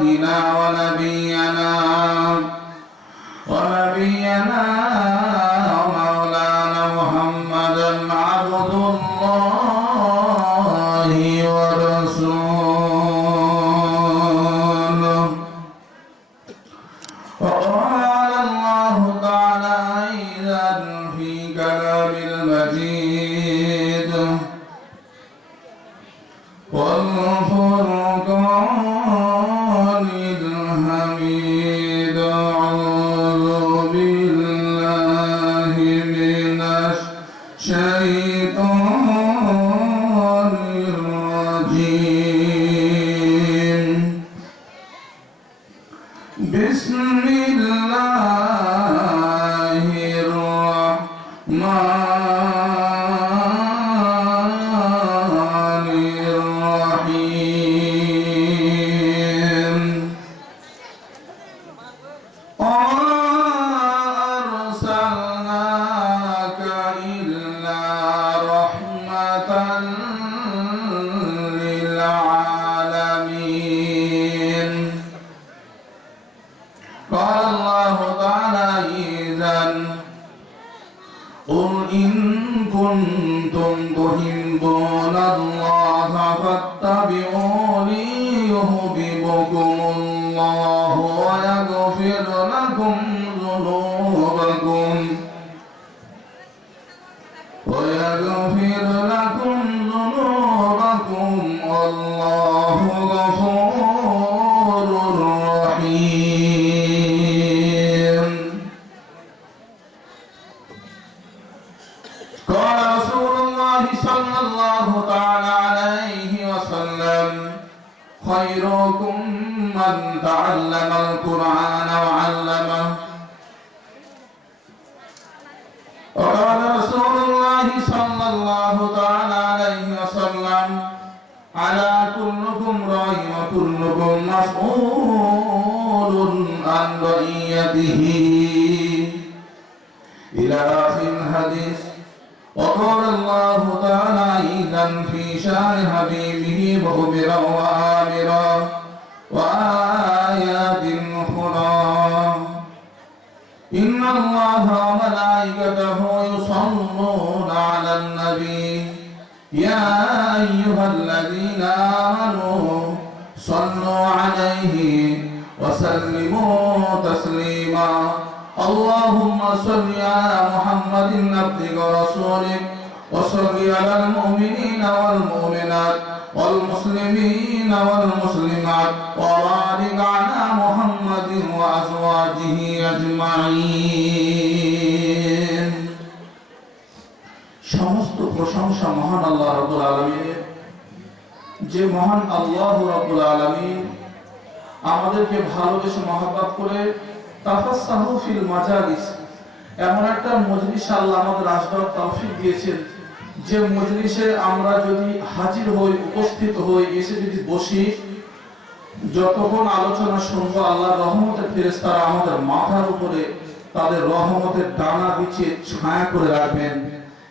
إلهنا ونبينا ومولانا محمدا عبد الله ورسوله. وقال الله تعالى أيضا في كلام المجيد والفرقان الحميد. أعوذ بالله من الشيطان الرجيم. بسم الله الرحمن الرحيم. أرسلناك إلا رحمة للعالمين. قال الله تعالى إذن قل إن كنتم تحبون الله فاتبعوني يحببكم الله ويغفر لكم ذنوبكم والله غفور رحيم. قال رسول الله صلى الله تعالى عليه وسلم خيركم من تعلم القرآن وعلمه. وقال رسول الله صلى الله تعالى عليه وسلم على كلكم راع وكلكم مسؤول عن رعيته إلى آخر الحديث. وقال الله تعالى أيضا في شأن حبيبه مخبرا وآمرا وآيات أخرى إن الله وملائكته يصلون على النبي يا أيها الذين آمنوا صلوا عليه وسلموا تسليما. اللهم صل على محمد عبدك ورسولك وصل على المؤمنين والمؤمنات والمسلمين والمسلمات وبارك على محمد وأزواجه أجمعين. সমস্ত প্রশংসা মহান আল্লাহ রাব্বুল আলামিনের। যে মহান আল্লাহ রাব্বুল আলামিন আমাদেরকে ভালোবেসে মহব্বত করে তাফাসসাহু ফিল মাজালিস এমন একটা মজলিস আল্লাহ আমাদের আসবার তৌফিক দিয়েছেন, যে মজলিসে আমরা যদি হাজির হই, উপস্থিত হই, এসে যদি বসি, যতক্ষণ আলোচনা শুনবো আল্লাহর রহমতের ফেরেশতারা আমাদের মাথার উপরে তাদের রহমতের ডানা বিছিয়ে ছায়া করে রাখবেন।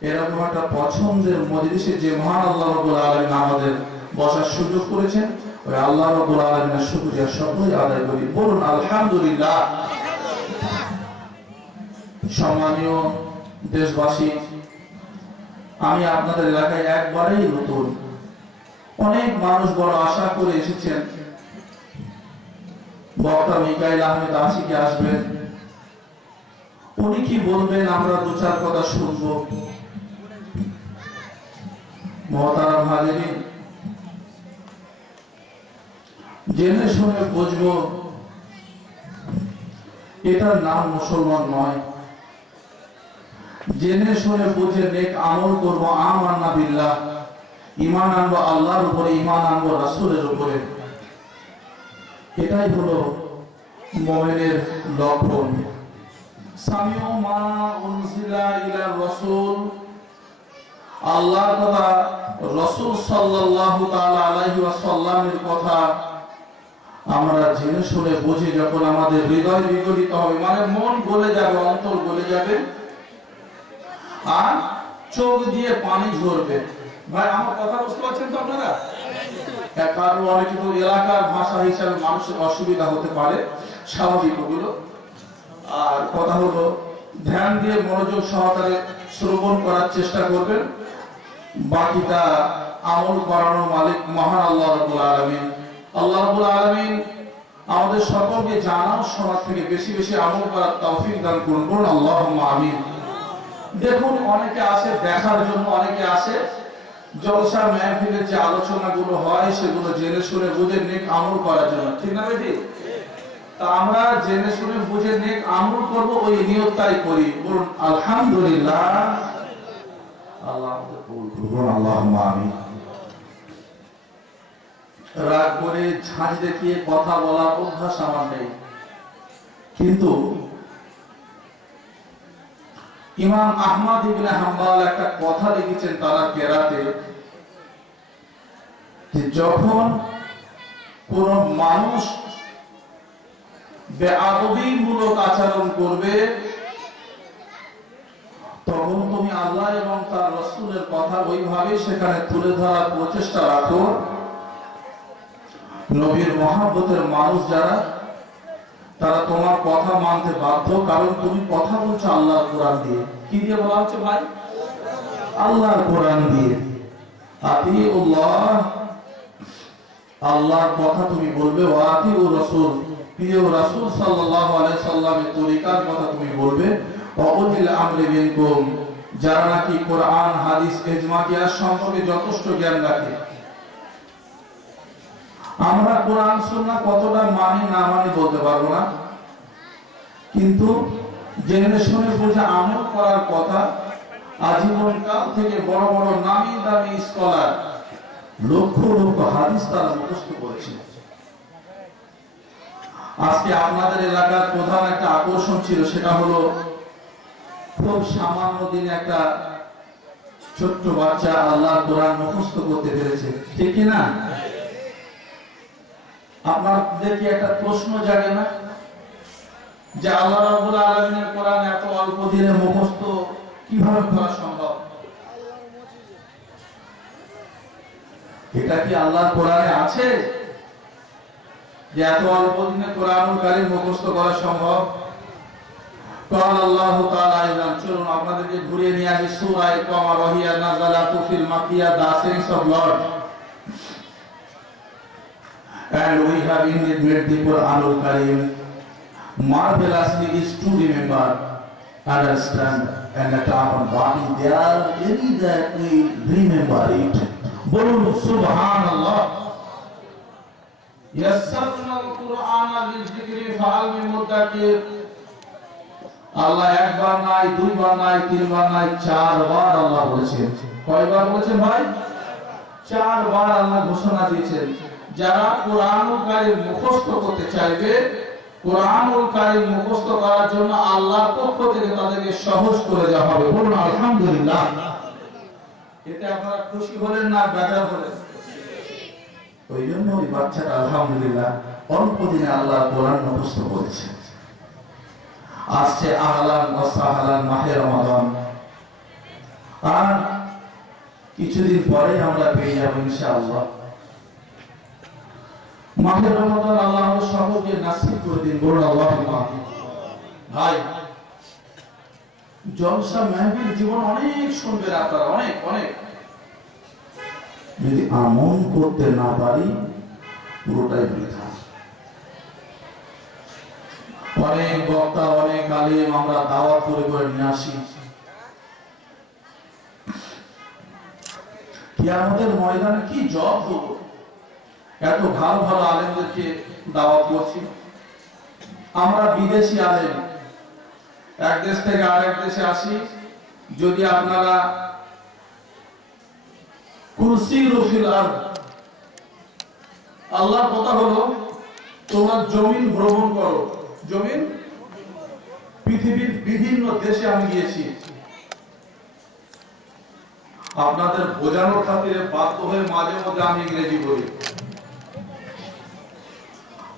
এরকম একটা পছন্দের মজলিসে যে মহান আল্লাহ রাব্বুল আলামিন আমাদের বসার সুযোগ করেছেন, ওই আল্লাহ রাব্বুল আলামিনের শুকরিয়া সকলেই আদায় করি। বলুন আলহামদুলিল্লাহ। সম্মানীয় দেশবাসী, আমি আপনাদের এলাকায় একবারেই নতুন। অনেক মানুষ বড় আশা করে এসেছেন বক্তা মিকাইল আহমেদ আশিকি আসবেন, উনি কি বলবেন আমরা দু চার কথা শুনবো। মহতারাম হাজিরিন, জেনে শুনে বুঝবো এটার নাম মুসলমান নয়। জেনে শুনে বুঝে নেক আমল করবো, আমান্না বিল্লাহ, ঈমান আনবো আল্লাহর উপরে, ঈমান আনবো রাসূলের উপরে। এটাই হলো মুমিনের লক্ষণ। সামিউ মা উনজিলা ইলার রাসূল, আল্লাহর কথা, রাসূল সাল্লাল্লাহু তাআলা আলাইহি ওয়াসাল্লামের কথা আমরা জেনে শুনে বুঝে যখন আমাদের হৃদয় বিগলিত হবে, মানে মন গলে যাবে, অন্তর গলে যাবে, আর চোখ দিয়ে পানি ঝরবে। ভাই আমার কথা বুঝতে পারছেন তো আপনারা? কারণ অনেক কিছু এলাকার ভাষা হিসাবে মানুষের অসুবিধা হতে পারে, স্বাভাবিক ওগুলো। আর কথা হলো ধ্যান দিয়ে মনোযোগ সহকারে শ্রবণ করার চেষ্টা করবেন। বাকিটা আমল করানোর মালিক মহান আল্লাহ রাব্বুল আলামিন। আল্লাহ রাব্বুল আলামিন আমাদের সকলকে জানা শোনা থেকে বেশি বেশি আমল করার তৌফিক দান করুন, বলুন আল্লাহুম্মা আমিন। দেখুন অনেকে আসে দেখার জন্য, অনেকে আসে জলসা মাহফিলের যে আলোচনাগুলো হয় সেগুলো জেনে শুনে বুঝে নেক আমল করার জন্য, ঠিক না বেটি? তা আমরা জেনে শুনে বুঝে নেক আমল করব, ওই নিয়তটাই করি, বলুন আলহামদুলিল্লাহ। আল্লাহ কবুল করুন, আল্লাহুম্মা আমিন। রাগ করে ঝাঁজ দেখিয়ে কথা বলা অভ্যাস আমার নেই, কিন্তু ইমাম আহমদ ইবনে হাম্বল একটা কথা লিখেছেন তারা কেরাতে, যে যখন কোন মানুষ বেআদবীমূলক আচরণ করবে তখন তুমি আল্লাহ এবং তার রাসূলের কথা ওইভাবে সেখানে তুলে ধরার প্রচেষ্টা রাখো। নবীর মহব্বতের মানুষ যারা, তারা তোমার কথা মানতে বাধ্য, কারণ তুমি কথা বলছো আল্লাহর কোরআন দিয়ে। কি দিয়ে বলা হচ্ছে ভাই? আল্লাহর কোরআন দিয়ে। আতিউল্লাহ, আল্লাহর কথা তুমি বলবে, ওয়া আতিউর রাসূল, প্রিয় রাসূল সাল্লাল্লাহু আলাইহি সাল্লামের তরিকার কথা তুমি বলবে। ওয়া উলিল আমরি মিনকুম, যারা নাকি কোরআন হাদিস ইজমা কিয়াস সম্পর্কে যথেষ্ট জ্ঞান রাখে। আমরা কোরআন সুন্নাহ কতটা মানি না মানি বলতে পারবো না, কিন্তু জেনে শুনে বুঝে আমল করার কথা। আজীবন কাল থেকে বড় বড় নামি দামি স্কলার লক্ষ লক্ষ হাদিস তারা মুখস্থ করেছে। আজকে আপনাদের এলাকার প্রধান একটা আকর্ষণ ছিল, সেটা হলো খুব সামান্য দিনে একটা ছোট্ট বাচ্চা আল্লাহর কোরআন মুখস্থ করতে পেরেছে, ঠিক না? আপনাদের কি একটা প্রশ্ন জাগে না যে আল্লাহ রাব্বুল আলামিনের কোরআন এত অল্প দিনে মুখস্থ কিভাবে করা সম্ভব? এটা কি আল্লাহর কোরআনে আছে যে এত অল্প দিনে কোরআনুল কারীম মুখস্থ করা সম্ভব? قال الله تعالى ايضا, চলুন আপনাদেরকে ঘুরিয়ে নিয়ে আসি সূরা কমর, ওয়াহিয়া নাযালাতু feel মাক্কিয়া, the sayings of Lord. And we have indeed made the Quranul Karim marvelously is to remember, understand, and act upon body. There are any that we remember it. বলুন সুবহানাল্লাহ। ইয়াসসারনাল কুরআনা লিযিকরি ফাহাল মিন মুদ্দাকির। আল্লাহ একবার নাই, দুইবার নাই, তিনবার নাই, চারবার আল্লাহ বলেছেন। কয়বার বলেছেন ভাই? চারবার আল্লাহ ঘোষণা দিয়েছেন, যারা কোরআনুল কারীম মুখস্থ করতে চাইবে, কোরআনুল কারীম মুখস্থ করার জন্য আল্লাহর পক্ষ থেকে তাদেরকে সহজ করে দেওয়া হবে। বলুন আলহামদুলিল্লাহ। এতে আপনারা খুশি হলেন না বেজার হলেন? ওই জন্য ওই বাচ্চাটা আলহামদুলিল্লাহ অল্প দিনে আল্লাহ কোরআন মুখস্থ করেছে। আসছে আহলান ওয়া সাহলান মাহে রমাদান, আর কিছুদিন পরে আমরা পেয়ে যাব ইনশাআল্লাহ মাহে রমাদান। আল্লাহ আমাদের সকলকে নসিব করে দিন, বলুন আল্লাহুম্মা আমিন। ভাই, জলসা মাহফিল জীবন অনেক শুনবেন আপনারা, অনেক অনেক। যদি আমল করতে না পারি পুরোটাই বৃথা। অনেক বক্তা, অনেক আলেম আমরা দাওয়াত করে করে নিয়ে আসি, কিয়ামতের ময়দানে কি জব হবো? এত ভালো ভালো আলেমদেরকে দাওয়াত করছি। আমরা বিদেশি আলেম, এক দেশ থেকে আরেক দেশে আসি, যদি আপনারা কুরসি রফিল আরদ, আল্লাহর কথা হলো তোমরা জমিন ভ্রমণ করো। জমিন, পৃথিবীর বিভিন্ন দেশে আমি গিয়েছি। আপনাদের বোঝানোর খাতিরে বাধ্য হয়ে মাঝে মধ্যে আমি ইংরেজি বলি।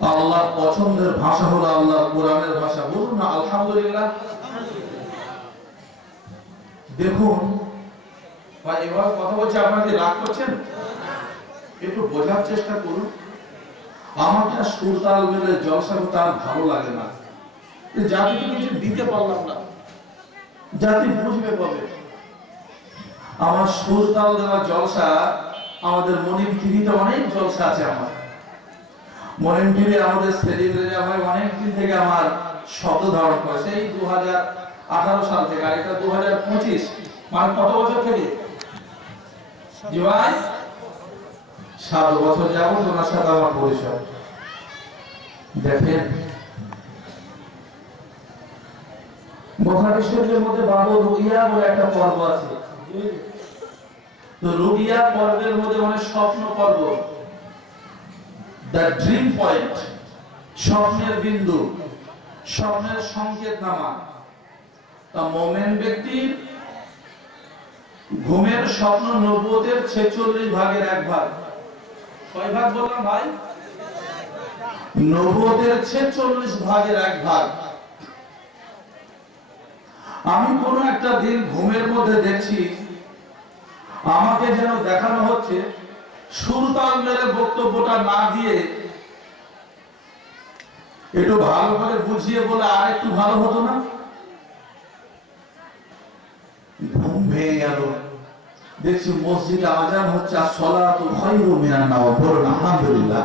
আল্লাহর পছন্দের ভাষা হলো আল্লাহর কোরআনের ভাষা, বলুন না আলহামদুলিল্লাহ। দেখুন ভাই, এবার কথা বলছি, আপনারা কি রাগ করছেন? একটু বোঝার চেষ্টা করুন। আমাকে আর সুর তাল মেলে জলসা করতে আর ভালো লাগে না। জাতিকে কিছু দিতে পারলাম না, জাতি বুঝবে কবে? আমার সুর তাল দেওয়া জলসা, আমাদের মনিম টিভিতে অনেক জলসা আছে। আমার মনিম টিভি আমাদের সেলিব্রিটি ভাই অনেক দিন থেকে আমার শব্দ ধারণ করে, সেই 2018 সাল থেকে, আর এটা 2025, মানে কত বছর থেকে? জি ভাই, 7 বছর যাবত ওনার সাথে আমার পরিচয়। দেখেন, বুখারী শরীফের মধ্যে বাবু রুইয়া বলে একটা পর্ব আছে। তো রুইয়া পর্বের মধ্যে মানে স্বপ্ন পর্ব, দ্য ড্রিম পয়েন্ট, স্বপ্নের বিন্দু, স্বপ্নের সংকেত নামা। তা মুমিন ব্যক্তির ঘুমের স্বপ্ন নবুয়তের 46 ভাগের 1 ভাগ। কয় ভাগ বললাম ভাই? নবুয়তের 46 ভাগের 1 ভাগ। আমি কোন একটা দিন ঘুমের মধ্যে দেখছি, আমাকে যেন দেখানো হচ্ছে সুর তাল মেরে বক্তব্যটা না দিয়ে একটু ভালো করে বুঝিয়ে বলে আর একটু ভালো হতো না? ঘুম ভেঙে গেল, দেখছি মসজিদে আজান হচ্ছে, আসসালাতু খায়রুম মিনান নাওম, বলুন আলহামদুলিল্লাহ।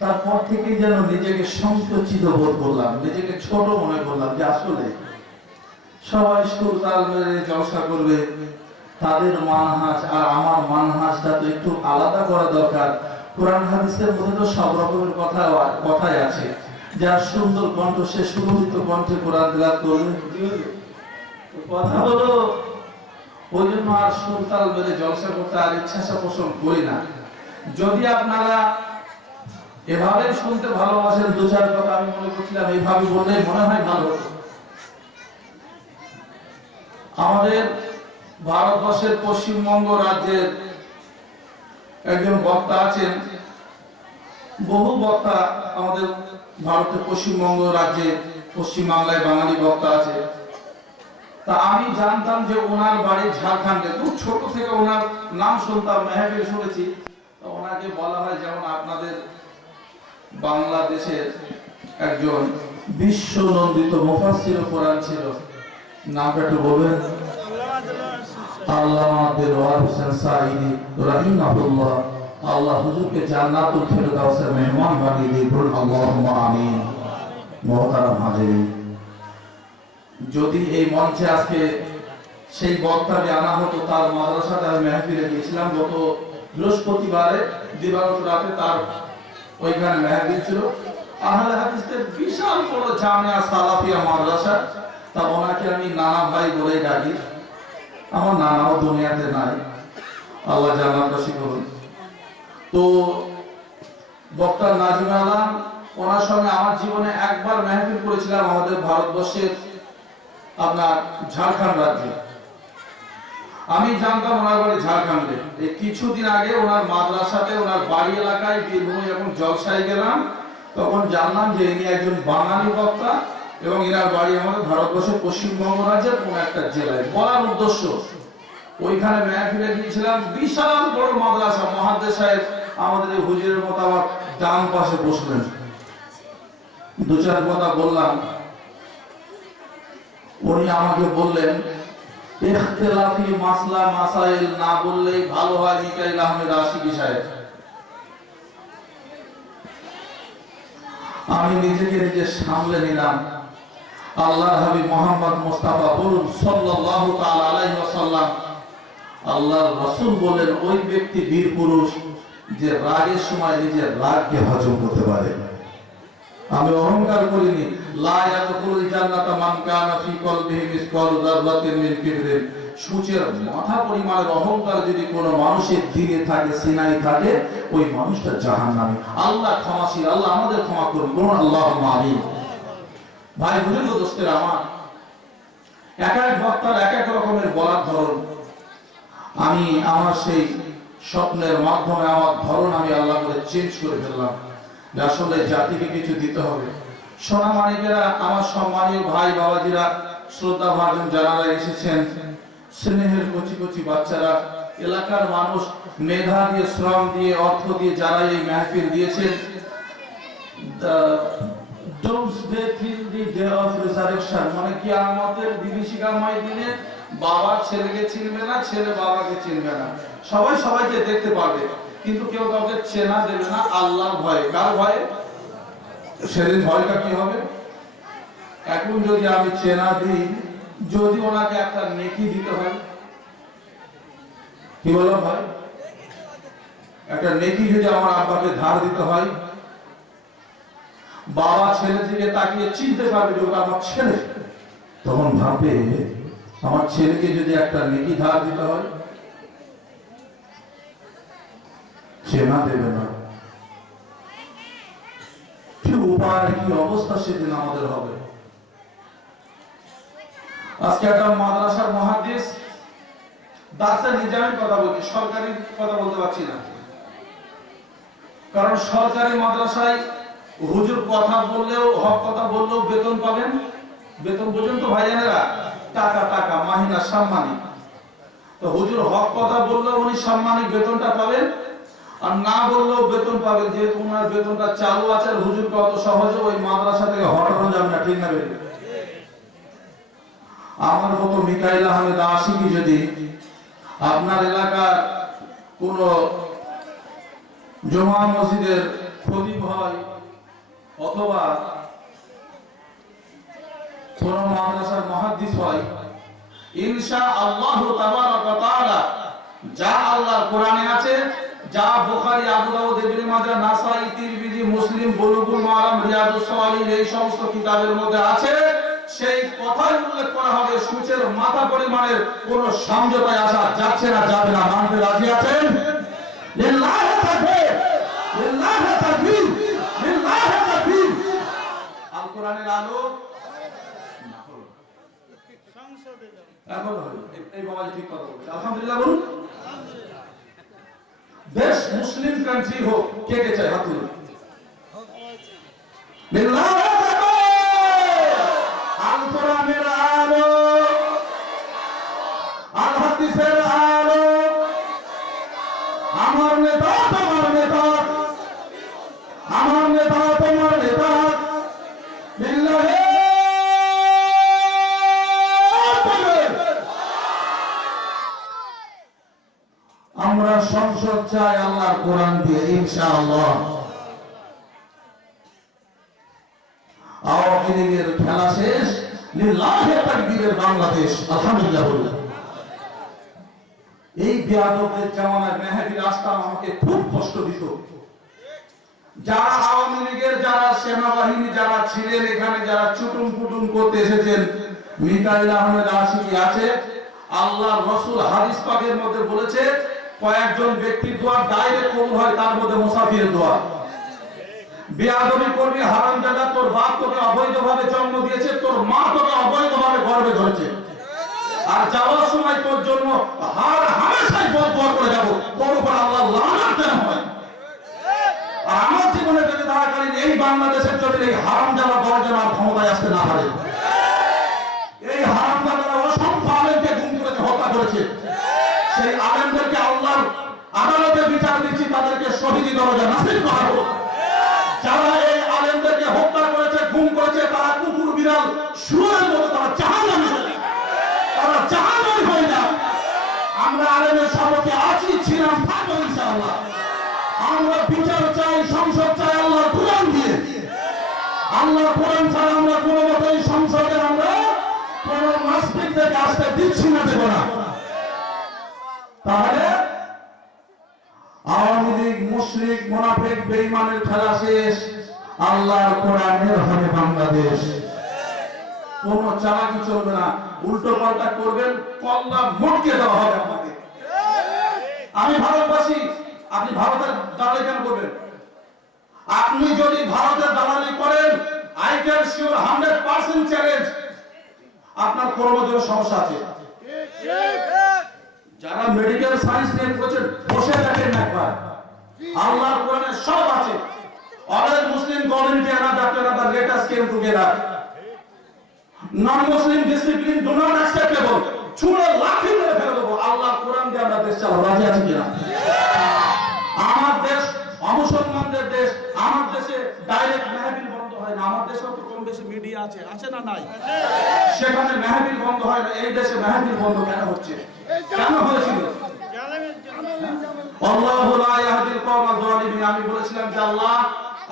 তারপর থেকে যেন নিজেকে সংকুচিত বোধ করলাম, নিজেকে ছোট মনে করলাম যে আসলে সবাই সুর তাল মেরে জলসা করবে, তাদের মানহাজ আর আমার মানহাজটা তো একটু আলাদা করা দরকার। কোরআন হাদিসের মধ্যে তো সব রকমের কথাই আছে। যার সুন্দর কণ্ঠ সে সুরভিত কণ্ঠে কোরআন তেলাওয়াত করবে। কথা হলো ওই জন্য আর সুর তাল মেরে জলসা করতে আর ইচ্ছা পোষণ করি না। যদি আপনারা এভাবে শুনতে ভালোবাসেন, 2-4 কথা আমি মনে করছিলাম এইভাবে বললেই মনে হয় ভালো হতো। আমাদের ভারতবর্ষের পশ্চিমবঙ্গ রাজ্যের একজন বক্তা আছেন, বহু বক্তা আমাদের ভারতের পশ্চিমবঙ্গ রাজ্যে, পশ্চিমবাংলায় বাঙালি বক্তা আছে। তা আমি জানতাম যে ওনার বাড়ি ঝাড়খণ্ডে, খুব ছোট থেকে ওনার নাম শুনতাম, মেহফিল শুনেছি। তো ওনাকে বলা হয় যেমন আপনাদের বাংলাদেশের একজন বিশ্ব নন্দিত মুফাসসির কোরআন ছিল, নামটা একটু বলবেন? আল্লামা দেওয়ার হোসেন সাঈদী রাহিমাহুল্লাহ। আল্লাহ হুজুরকে জান্নাতুল ফেরদাউসের মেহমান বানিয়ে দিন, বলুন আল্লাহুম্মা আমিন। মুহতারাম হাজিরিন, যদি এই মঞ্চে আজকে সেই বক্তাকে আনা হতো, তার মাদ্রাসাতে আমি মেহফিলে গিয়েছিলাম গত বৃহস্পতিবারে দিবাগত রাতে, তার ওইখানে মেহফিল ছিল। আহলে হাদিসদের বিশাল বড় জামিয়া সালাফিয়া মাদ্রাসা। তা ওনাকে আমি নানা ভাই বলে ডাকি। আমার নানাও দুনিয়াতে নাই, আল্লাহ জান্নাতবাসী করুন। তো বক্তা নাজিম আলম, ওনার সঙ্গে আমার জীবনে একবার মেহফিল করেছিলাম আমাদের ভারতবর্ষের আপনার ঝাড়খণ্ড রাজ্যে। আমি জানতাম ওনার বাড়ি ঝাড়খণ্ডে। এই কিছুদিন আগে ওনার মাদ্রাসাতে, ওনার বাড়ি এলাকায় বীরভূমে যখন জলসায় গেলাম, তখন জানলাম যে ইনি একজন বাঙালি বক্তা এবং এনার বাড়ি আমাদের ভারতবর্ষের পশ্চিমবঙ্গ রাজ্যের কোন একটা জেলায়। বলার উদ্দেশ্য, ওইখানে মেহফিলে গিয়েছিলাম, বিশাল বড় মাদ্রাসা। মুহাদ্দিস সাহেব আমাদের এই হুজুরের মতো আমার ডান পাশে বসলেন। 2-4 কথা বললাম, উনি আমাকে বললেন ইখতিলাফি মাসলা মাসাইল না বললেই ভালো হয় মিকাইল আহমেদ আশিকি সাহেব। আমি নিজেকে নিজে সামলে নিলাম। আল্লাহর হাবিব মুহাম্মদ মুস্তাফা বলুন সাল্লাল্লাহু তাআলা আলাইহি ওয়াসাল্লাম, আল্লাহর রাসূল বলেন ওই ব্যক্তি বীর পুরুষ যে রাগের সময় নিজের রাগকে হজম করতে পারে। আমি অহংকার করিনি। লা ইয়াদখুলুল জান্নাতা মান কানা ফি কলবিহি মিসকালু যাররাতিন মিন কিবরিন। সূচের মাথা পরিমাণের অহংকার যদি কোনো মানুষের দিলে থাকে, সিনায় থাকে, ওই মানুষটা জাহান্নামী। আল্লাহ ক্ষমাশীল, আল্লাহ আমাদের ক্ষমা করুন, বলুন আল্লাহুম্মা আমিন। ভাই বুঝলেন তো দোস্তের আমার, এক এক বক্তার এক এক রকমের বলার ধরন। আমি আমার সেই স্বপ্নের মাধ্যমে আমার ধরন আমি আল্লাহ করে চেঞ্জ করে ফেললাম। আসলে জাতিকে কিছু দিতে হবে। সোনা মানিকেরা, আমার সম্মানীয় ভাই বাবাজিরা, শ্রদ্ধা ভাজন যারা এসেছেন, স্নেহের কচি কচি বাচ্চারা, এলাকার মানুষ মেধা দিয়ে, শ্রম দিয়ে, অর্থ দিয়ে যারা এই মাহফিল দিয়েছেন, doomsday till the day of resurrection, মানে কিয়ামতের বিভীষিকাময় দিনে বাবা ছেলেকে চিনবে না, ছেলে বাবাকে চিনবে না, সবাই সবাইকে দেখতে পাবে, কিন্তু কেউ কাউকে চেনা দেবে না আল্লাহর ভয়ে। কার ভয়ে? সেদিন ভয়টা কি হবে? এখন যদি আমি চেনা দিই, যদি ওনাকে একটা নেকি দিতে হয়, কি বলো ভাই, একটা নেকি যদি আমার আব্বাকে ধার দিতে হয়, বাবা ছেলের দিকে তাকিয়ে চিনতে পারবে যে ওটা আমার ছেলে, তখন ভাববে আমার ছেলেকে যদি একটা নেকি ধার দিতে হয়, চেনা দেবে না। কি উপায়, কি অবস্থা সেদিন আমাদের হবে। আজকে একটা মাদ্রাসার মুহাদ্দিস, দার্সে নিজামের কথা বলছি, সরকারি কথা বলতে পারছি না, কারণ সরকারি মাদ্রাসায় হুজুর কথা বললেও, হক কথা বললেও বেতন পাবেন। বেতন পর্যন্ত ভাইজানেরা টাকা টাকা মাহিনা সাম্মানিক। তো হুজুর হক কথা বললেও উনি সাম্মানিক বেতনটা পাবেন, আর না বললেও বেতন পাবেন, যেহেতু ওনার বেতনটা চালু আছে। আর হুজুরকে অত সহজে ওই মাদ্রাসা থেকে হটানো যাবে না, ঠিক না বেরিয়ে? আমার মতো মিকাইল আহমেদ আশিকি যদি আপনার এলাকার কোন জমা মসজিদের খতিব হয়, অথবা কোন মাদ্রাসার মুহাদ্দিস হয়, ইনশাআল্লাহ তাবারাক ওয়া তাআলা যা আল্লাহর কোরআনে আছে, যা বুখারী, আবু দাউদ, ইবনে মাজাহ, নাসাঈ, তিরমিজি, মুসলিম, বুলুগুল মারাম, রিয়াদুস সালিহিন এই সমস্ত কিতাবের মধ্যে আছে, সেই কথাই উল্লেখ করা হবে। সূচের মাথা পরিমাণের কোন সমঝোতায় আসা যাচ্ছে না, যাবে না। মানতে রাজি আছেন? লিল্লাহি তাকবীর, লিল্লাহি তাকবীর, লিল্লাহি তাকবীর। আল কোরআনের আলো সংসদে যাবে। এখন এই বাবা ঠিক কথা বলছে, আলহামদুলিল্লাহ বলুন। দেশ মুসলিম কান্ট্রি হোক, কে কে চায় হাত তুলুন। লিল্লাহি তাকবীর। আল কোরআনের আলো, আল হাদিসের আলো, আমার নেতা তোমার নেতা, আমার নেতা তোমার নেতা। লিল্লাহি তাকবীর। আমরা সংসদ চাই আল্লাহর কোরআন দিয়ে, ইনশাআল্লাহ। আওয়ামী লীগের খেলা শেষ, লিল্লাহি তাকবীরের বাংলাদেশ, আলহামদুলিল্লাহ বলুন। এই বিয়াদবদের জামানায় মেহেদী আসলাম আমাকে খুব কষ্ট দিত। যারা আওয়ামী লীগের, যারা সেনাবাহিনী যারা ছিলেন এখানে, যারা চুটুম পুটুম করতে এসেছেন, মিকাইল আহমেদ আশিকি আছে। আল্লাহর রাসূল হাদিস পাকের মধ্যে বলেছে, কয়েকজন ব্যক্তির দোয়া ডাইরেক্ট কবুল হয়, তার মধ্যে মুসাফিরের দোয়া। বেয়াদবি করবি হারামজাদা, তোর বাপ তোকে অবৈধভাবে জন্ম দিয়েছে, তোর মা তোকে অবৈধভাবে গর্ভে ধরেছে, আর যাওয়ার সময় তোর জন্য হার হামেশাই বদদোয়া করে যাব, তোর উপর আল্লাহ লানত যেন হয়। আর আমার জীবনে যদি থাকাকালীন এই বাংলাদেশের যদি এই হারামজাদা দল যেন আর ক্ষমতায় আসতে না পারে। এই হারামজাদারা অসংখ্য আলেমকে গুম করেছে, হত্যা করেছে। সেই আলেমদেরকে আল্লাহর আদালতে বিচার দিচ্ছি, তাদেরকে শহীদি দরজা নসিব করা হোক। যারা এই আলেমদেরকে হত্যা করেছে, গুম করেছে, তারা কুকুর বিড়াল শুয়োরের মতো তারা জাহান্নামী, তারা জাহান্নামী হয়ে যাক। আমরা আলেমের সভাপতি আছি, ছিলাম, থাকবো ইনশাআল্লাহ। আমরা বিচার চাই, সংসদ চাই আল্লাহর কোরআন দিয়ে। আল্লাহর কোরআন ছাড়া আমরা কোনো মতেই সংসদে আমরা কোন নাস্তিকদেরকে আসতে দিচ্ছি না, দেব না। তাহলে আওয়ামী লীগ, মুশরিক, মুনাফিক, বেঈমানের খেলা শেষ, আল্লাহর কোরআনের হবে বাংলাদেশ। কোন চালাকি চলবে না, উল্টো পাল্টা করবেন, কল্লা মোটকে দেওয়া হবে আপনাকে। আমি ভারতবাসী, আপনি ভারতের দালালি কেন করবেন? আপনি যদি ভারতের দালালি করেন, আই ক্যান শিওর 100% চ্যালেঞ্জ, আপনার কর্মজীবনে সমস্যা আছে। যারা মেডিকেল সায়েন্স নিয়ে পড়ছেন, বসে দেখেন একবার, আল্লাহর কোরআনে সব আছে। All Muslim community and another, let us came together. Non-Muslim discipline do not acceptable. ছুঁড়ে লাঠি মেরে ফেলে দেবো। আল্লাহ কোরআন দিয়ে আমরা দেশ চালাবো, রাজি আছি কিনা? আমার দেশ অমুসলমানদের দেশ, আমার দেশে ডাইরেক্ট মেহফিল বন্ধ হয় না। আমার দেশে তো কম বেশি মিডিয়া আছে, আছে না নাই? সেখানে মেহফিল বন্ধ হয় না। এই দেশে মেহফিল বন্ধ কেন হচ্ছে? কেন হয়েছিল? আল্লাহু লা ইয়াহদিল কওমাল যালিমিন। আমি বলেছিলাম যে আল্লাহ,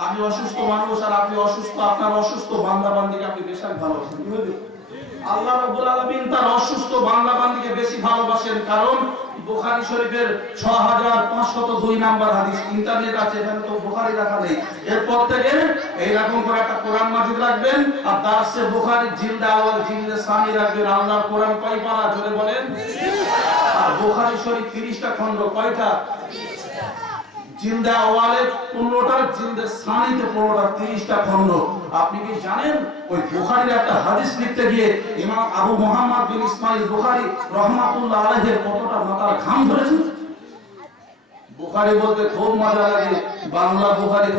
আমি অসুস্থ মানুষ আর আপনি অসুস্থ, আপনার অসুস্থ বান্দা বান্দিকে আপনি বেশি ভালোবাসেন। কি হলো? আল্লাহ রাব্বুল আলামিন তার অসুস্থ বান্দা বান্দিকে বেশি ভালোবাসেন, কারণ বুখারী শরীফের 6502 নাম্বার হাদিস, ইন্টারনেট আছে, এখানে তো বুখারী রাখা নেই। এরপর থেকে এইরকম করে একটা কোরআন মাজিদ রাখবেন আর দারসে বুখারী জিলদে আওয়াল জিলদে সানি রাখবেন। আল্লাহর কোরআন কয় পারা জোরে বলেন? আর বুখারী শরীফ 30টা খণ্ড, কয়টা? জিলদে আওয়ালে 15টা, জিলদে সানিতে 15টা, 30টা খণ্ড। আপনি কি জানেন ওই বুখারীর একটা হাদিস লিখতে গিয়ে ইমাম আবু মুহাম্মদ বিন ইসমাইল বুখারী রাহমাতুল্লাহ আলাইহির কতটা মাথার ঘাম ঝরেছে? বুখারী বলতে খুব মজা লাগে, বাংলা বুখারী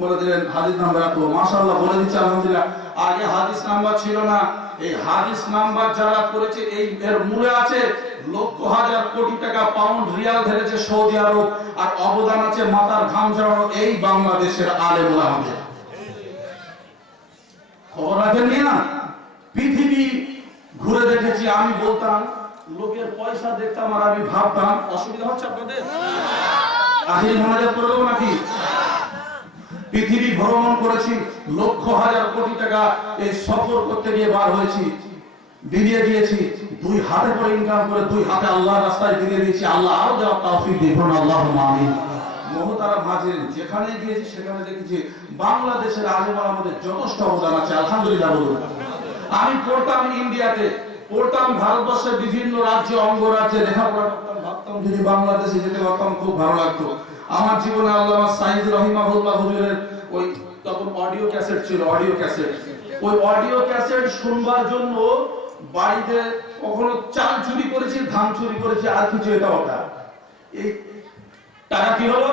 বলে দিলেন হাদিস নাম্বার এত, মাশাআল্লাহ বলে দিচ্ছে আলহামদুলিল্লাহ। আগে হাদিস নাম্বার ছিল না, এই হাদিস নাম্বার যারা করেছে এই এর মূলে আছে লক্ষ হাজার কোটি টাকা পাউন্ড রিয়াল ধরেছে সৌদি আরব, আর অবদান আছে মাথার ঘাম ঝরানো এই বাংলাদেশের আলেম ওলামাদের। খবর রাখেননি না? পৃথিবী ঘুরে দেখেছি। আমি বলতাম লোকের পয়সা দেখতাম আর আমি ভাবতাম অসুবিধা হচ্ছে আপনাদের, আখিরি মোনাজাত করে দেবো নাকি? পৃথিবী ভ্রমণ করেছি, লক্ষ হাজার কোটি টাকা এই সফর করতে গিয়ে বার হয়েছি, বিলিয়ে দিয়েছি। দুই হাতে করে ইনকাম করে দুই হাতে আল্লাহর রাস্তায় বিলিয়ে দিয়েছি। আল্লাহ আরো দেওয়া তৌফিক দিন, আল্লাহুম্মা আমিন। মহতারাম হাজির, যেখানে গিয়েছি সেখানে দেখেছি বাংলাদেশের আলেম ওলামাদের যথেষ্ট অবদান আছে, আলহামদুলিল্লাহ বলুন। আমি পড়তাম ইন্ডিয়াতে, পড়তাম ভারতবর্ষের বিভিন্ন রাজ্যে অঙ্গরাজ্যে লেখাপড়া করতাম, ভাবতাম যদি বাংলাদেশে যেতে পারতাম খুব ভালো লাগতো। আমার জীবনে আল্লামা সাইদ রহিমাহুল্লাহ হুজুরের ওই তখন অডিও ক্যাসেট ছিল, অডিও ক্যাসেট, ওই অডিও ক্যাসেট শুনবার জন্য বাড়িতে কখনো চাল চুরি করেছি, ধান চুরি করেছি, আর কিছু এটা ওটা। এই টাকা কি হলো,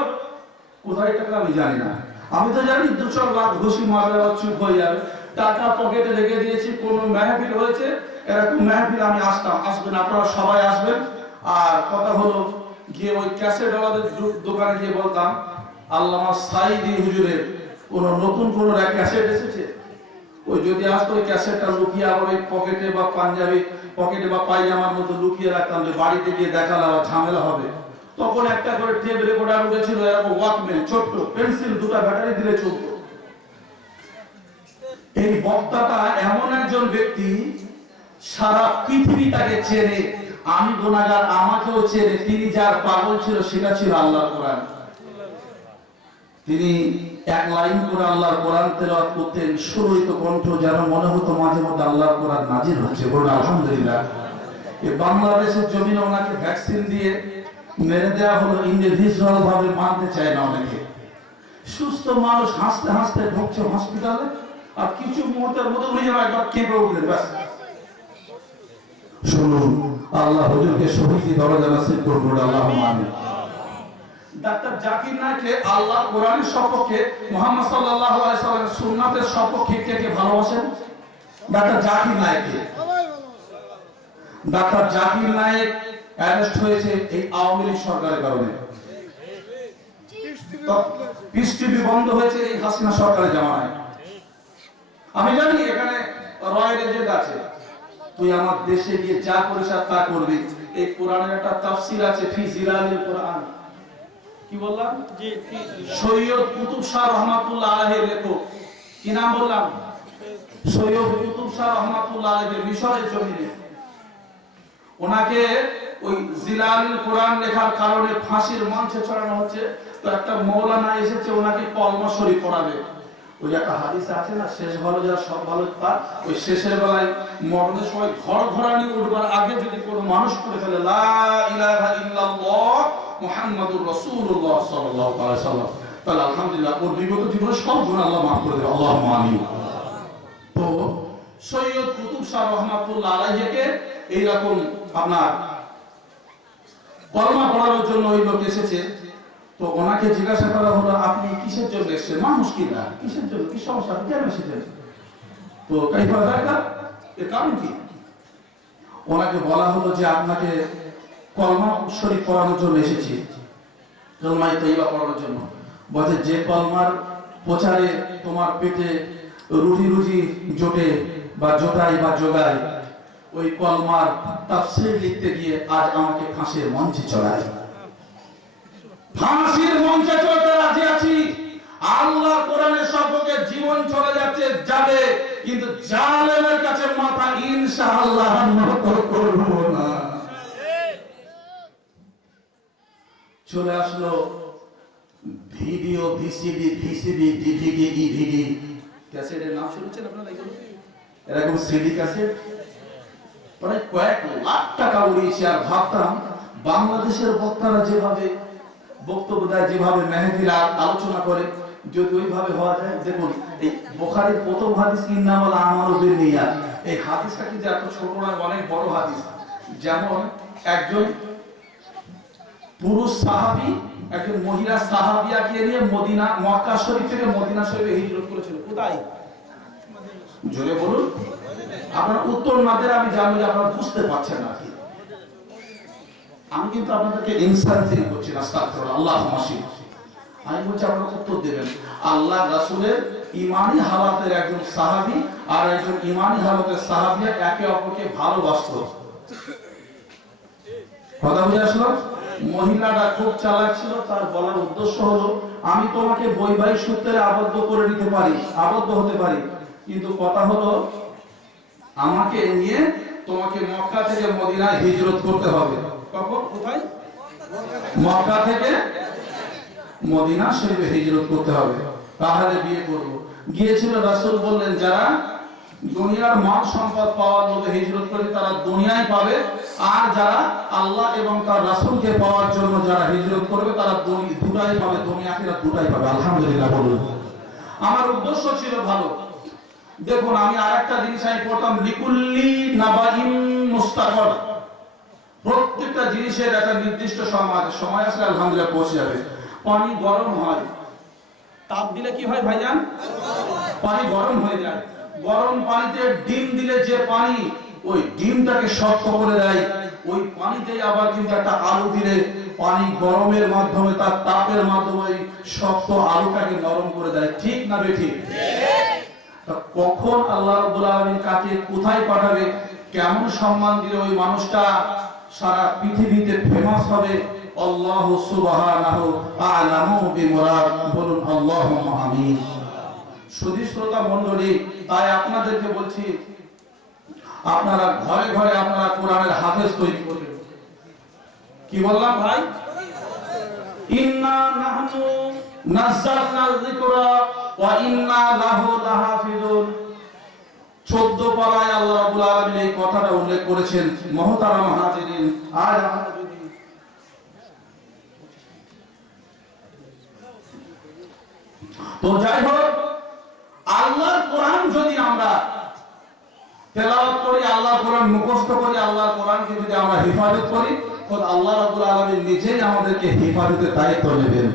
কোথায় টাকা আমি জানি না। আমি তো জানি 200 লাখ ঘুষি মারলে চুপ হয়ে যাবে। টাকা পকেটে রেখে দিয়েছি। কোন মেহফিল হয়েছে, এরকম মেহফিল আমি আসতাম, আসবেন আপনারা সবাই আসবেন। আর কথা হলো গিয়ে ওই ক্যাসেট ওয়ালাদের দোকানে গিয়ে বলতাম আল্লামা সাইদি হুজুরের কোন নতুন কোন ক্যাসেট এসেছে, ওই যদি আসতো ওই ক্যাসেটটা লুকিয়ে আবার ওই পকেটে বা পাঞ্জাবি পকেটে বা পায়জামার মধ্যে লুকিয়ে রাখতাম, যে বাড়িতে গিয়ে দেখালে আবার ঝামেলা হবে। তখন একটা করে টেপ রেকর্ডার উঠেছিল, এরকম ওয়াকম্যান ছোট্ট, পেন্সিল 2টা ব্যাটারি দিলে চলতো। এই বক্তাটা এমন একজন ব্যক্তি, সারা পৃথিবী তাকে চেনে, আমি গুনাহগার আমাকেও চেনে। তিনি যার পাগল ছিল সেটা ছিল আল্লাহর কোরআন। তিনি এক লাইন করে আল্লাহর কোরআন তেলাওয়াত করতেন, সুরলিত কণ্ঠ, যেন মনে হতো মাঝে মধ্যে আল্লাহর কোরআন নাজিল হচ্ছে। বলুন আলহামদুলিল্লাহ। এই বাংলাদেশের জমিনে ওনাকে ভ্যাকসিন দিয়ে মেরে দেওয়া হলো, ইন্ডিভিজুয়াল ভাবে মানতে চায় না অনেকে। সুস্থ মানুষ হাসতে হাসতে ঢুকছে হসপিটালে, আর কিছু মুহূর্তের মধ্যে উনি যেন একবার কেঁপে উঠলেন, ব্যাস। শুনুন, আল্লাহ হুজুরকে শহীদি দরজা নসিব করুন, আল্লাহুম্মা আমিন। ডাক্তার জাকির নায়েককে আল্লাহ কোরআনের সপক্ষে, মুহাম্মদ সাল্লাল্লাহু আলাইহি সাল্লামের সুন্নাতের সপক্ষে কে কে ভালোবাসেন? ডাক্তার জাকির নায়েককে। ডাক্তার জাকির নায়েক অ্যারেস্ট হয়েছে এই আওয়ামী লীগ সরকারের কারণে। পিস টিভি বন্ধ হয়েছে এই হাসিনা সরকারের জামানায়। আমি জানি এখানে রয়ের এজেন্ট আছে, তুই আমার দেশে গিয়ে যা করিস আর তা করবি। এই কোরআনের একটা তাফসীর আছে, ফি জিলালিল কোরআন। কি বললাম? জি, সৈয়দ কুতুব শাহ রহমাতুল্লাহ আলাইহির লেখক। কি নাম বললাম? সৈয়দ কুতুব শাহ রহমাতুল্লাহ আলাইহি, মিশরের জমিনে। ওনাকে ওই জিলালিল কোরআন লেখার কারণে ফাঁসির মঞ্চে চড়ানো হচ্ছে। তো একটা মৌলানা এসেছে ওনাকে কলমা শরীফ পড়াবে। ওই একটা হাদিস আছে না, শেষ ভালো যারা সব ভালো তার, ওই শেষের বেলায় মরণের সময় ঘর ঘরানি উঠবার আগে যদি কোনো মানুষ পড়ে ফেলে লা ইলাহা ইল্লাল্লাহ মুহাম্মাদুর রাসূলুল্লাহ সাল্লাল্লাহু আলাইহি ওয়াসাল্লাম, তাহলে আলহামদুলিল্লাহ ওর বিগত জীবনের সব গুনাহ আল্লাহ মাফ করে দেবে, আল্লাহুম্মা আমিন। তো সৈয়দ কুতুব শাহ রহমাতুল্লাহ আলাইহিকে এইরকম আপনার কলমা পড়ানোর জন্য ওই লোক এসেছে। তো ওনাকে জিজ্ঞাসা করা হলো, আপনি কিসের জন্য এসেছেন? মানুষ কি না, কিসের জন্য, কি সমস্যা, কেন এসেছেন? তো কাইফা যায়গা, এর কারণ কি? ওনাকে বলা হলো যে আপনাকে কলমা শরীফ পড়ানোর জন্য এসেছি, কলমায়ে তৈয়বা পড়ানোর জন্য। বলছে যে কলমার প্রচারে তোমার পেটে রুটি রুজি জোটে বা জোটায় বা জোগায়, ওই কলমার তাফসীর লিখতে গিয়ে আজ আমাকে ফাঁসির মঞ্চে চড়ায়। ফাঁসির মঞ্চে চড়তে রাজি আছি। আল্লাহ কোরআনের সপক্ষে জীবন চলে যাচ্ছে, যাবে, কিন্তু জালেমের কাছে মাথা ইনশাআল্লাহ নত করব না। চলে আসলো ভিডিও, ভিসিডি, ডিভিডি, ইভিডি, ক্যাসেটের নাম শুনেছেন আপনারা? এগুলো এরকম সিডি ক্যাসেট প্রায় কয়েক লাখ টাকা উড়িয়েছে। আর ভাবতাম বাংলাদেশের বক্তারা যেভাবে বক্তব্য দেয়, যেভাবে মেহফিল আলোচনা করে, যদি ওইভাবে হওয়া যায়। দেখুন এই বুখারীর প্রথম হাদিস ইন্নামাল আমালু বিন্নিয়াত, এই হাদিসটা কিন্তু এত ছোট নয়, অনেক বড় হাদিস। যেমন একজন পুরুষ সাহাবী একজন মহিলা সাহাবিয়াকে নিয়ে মদিনা, মক্কা শরীফ থেকে মদিনা শরীফে হিজরত করেছিল। কোথায়? জোরে বলুন। আপনারা উত্তর না দেন, আমি জানি যে আপনারা বুঝতে পারছেন না। কি আমি কিন্তু আপনাদেরকে ইনসাল্টিং করছি না, আস্তাগফিরুল্লাহ, আল্লাহুম্মা মাশি। আমি বলছি আপনারা উত্তর দেবেন। আল্লাহ রাসূলের ঈমানি হালাতের একজন সাহাবী আর একজন ঈমানি হালাতের সাহাবিয়া একে অপরকে ভালোবাসতো। কথা বুঝে আসলো? মহিলাটা খুব চালাক ছিল। তার বলার উদ্দেশ্য হলো, আমি তোমাকে বৈবাহিক সূত্রে আবদ্ধ করে নিতে পারি, আবদ্ধ হতে পারি, কিন্তু কথা হলো আমাকে নিয়ে তোমাকে মক্কা থেকে মদিনায় হিজরত করতে হবে। কখন? কোথায়? মক্কা থেকে মদিনা শরীফে হিজরত করতে হবে, তাহলে বিয়ে করব। গিয়েছিল, রাসূল বললেন যারা দুনিয়ার মাল সম্পদ পাওয়ার লোভে হিজরত করে তারা দুনিয়ায় পাবে, আর যারা আল্লাহ এবং তার রাসূলকে পাওয়ার জন্য যারা হিজরত করবে তারা দুটাই পাবে, দুনিয়া আখিরাত দুটাই পাবে। আলহামদুলিল্লাহ বলুন। আমার উদ্দেশ্য ছিল ভালো। দেখুন আমি আরেকটা জিনিস আমি পড়তাম, লিকুল্লি নাবাইন মুস্তাকর। প্রত্যেকটা জিনিসের একটা নির্দিষ্ট সময় আসলে আলহামদুলিল্লাহ পৌঁছে যাবে। পানি গরম হয়, তাপ দিলে কি হয় ভাইজান? পানি গরম হয়ে যায়। গরম পানিতে ডিম দিলে যে পানি ওই ডিমটাকে শক্ত করে দেয়, ওই পানিতে আবার কিন্তু একটা আলু দিলে পানি গরমের মাধ্যমে, তার তাপের মাধ্যমে ওই শক্ত আলুটাকে নরম করে দেয়। ঠিক না বেঠিক? কখন আল্লাহ রাব্বুল আলামিন কাকে কোথায় পাঠাবে, কেমন সম্মান দিলে ওই মানুষটা সারা পৃথিবীতে ফেমাস হবে, আল্লাহু সুবহানাহু আ'লামু বিমুরাদ। বলুন আল্লাহুম্মা আমিন। সুধী শ্রোতা মণ্ডলী, তাই আপনাদেরকে বলছি, আপনারা ঘরে ঘরে আপনারা কোরআনের হাফেজ তৈরি করবেন। কি বললাম ভাই? ইন্না নাহনু নাযালনা যিকরা ওয়া ইন্না লাহু লাহাফিজুন। 14 পারায় আল্লাহ রাব্বুল আলামিন এই কথাটা উল্লেখ করেছেন। মুহতারাম হাজিরিন, আজ আমরা যদি তো যাই হোক, আল্লাহর কোরআন যদি আমরা তেলাওয়াত করি, আল্লাহর কোরআন মুখস্থ করি, আল্লাহর কোরআনকে যদি আমরা হেফাজত করি, খোদ আল্লাহ রাব্বুল আলামিন নিজেই আমাদেরকে হেফাজতের দায়িত্ব নেবেন।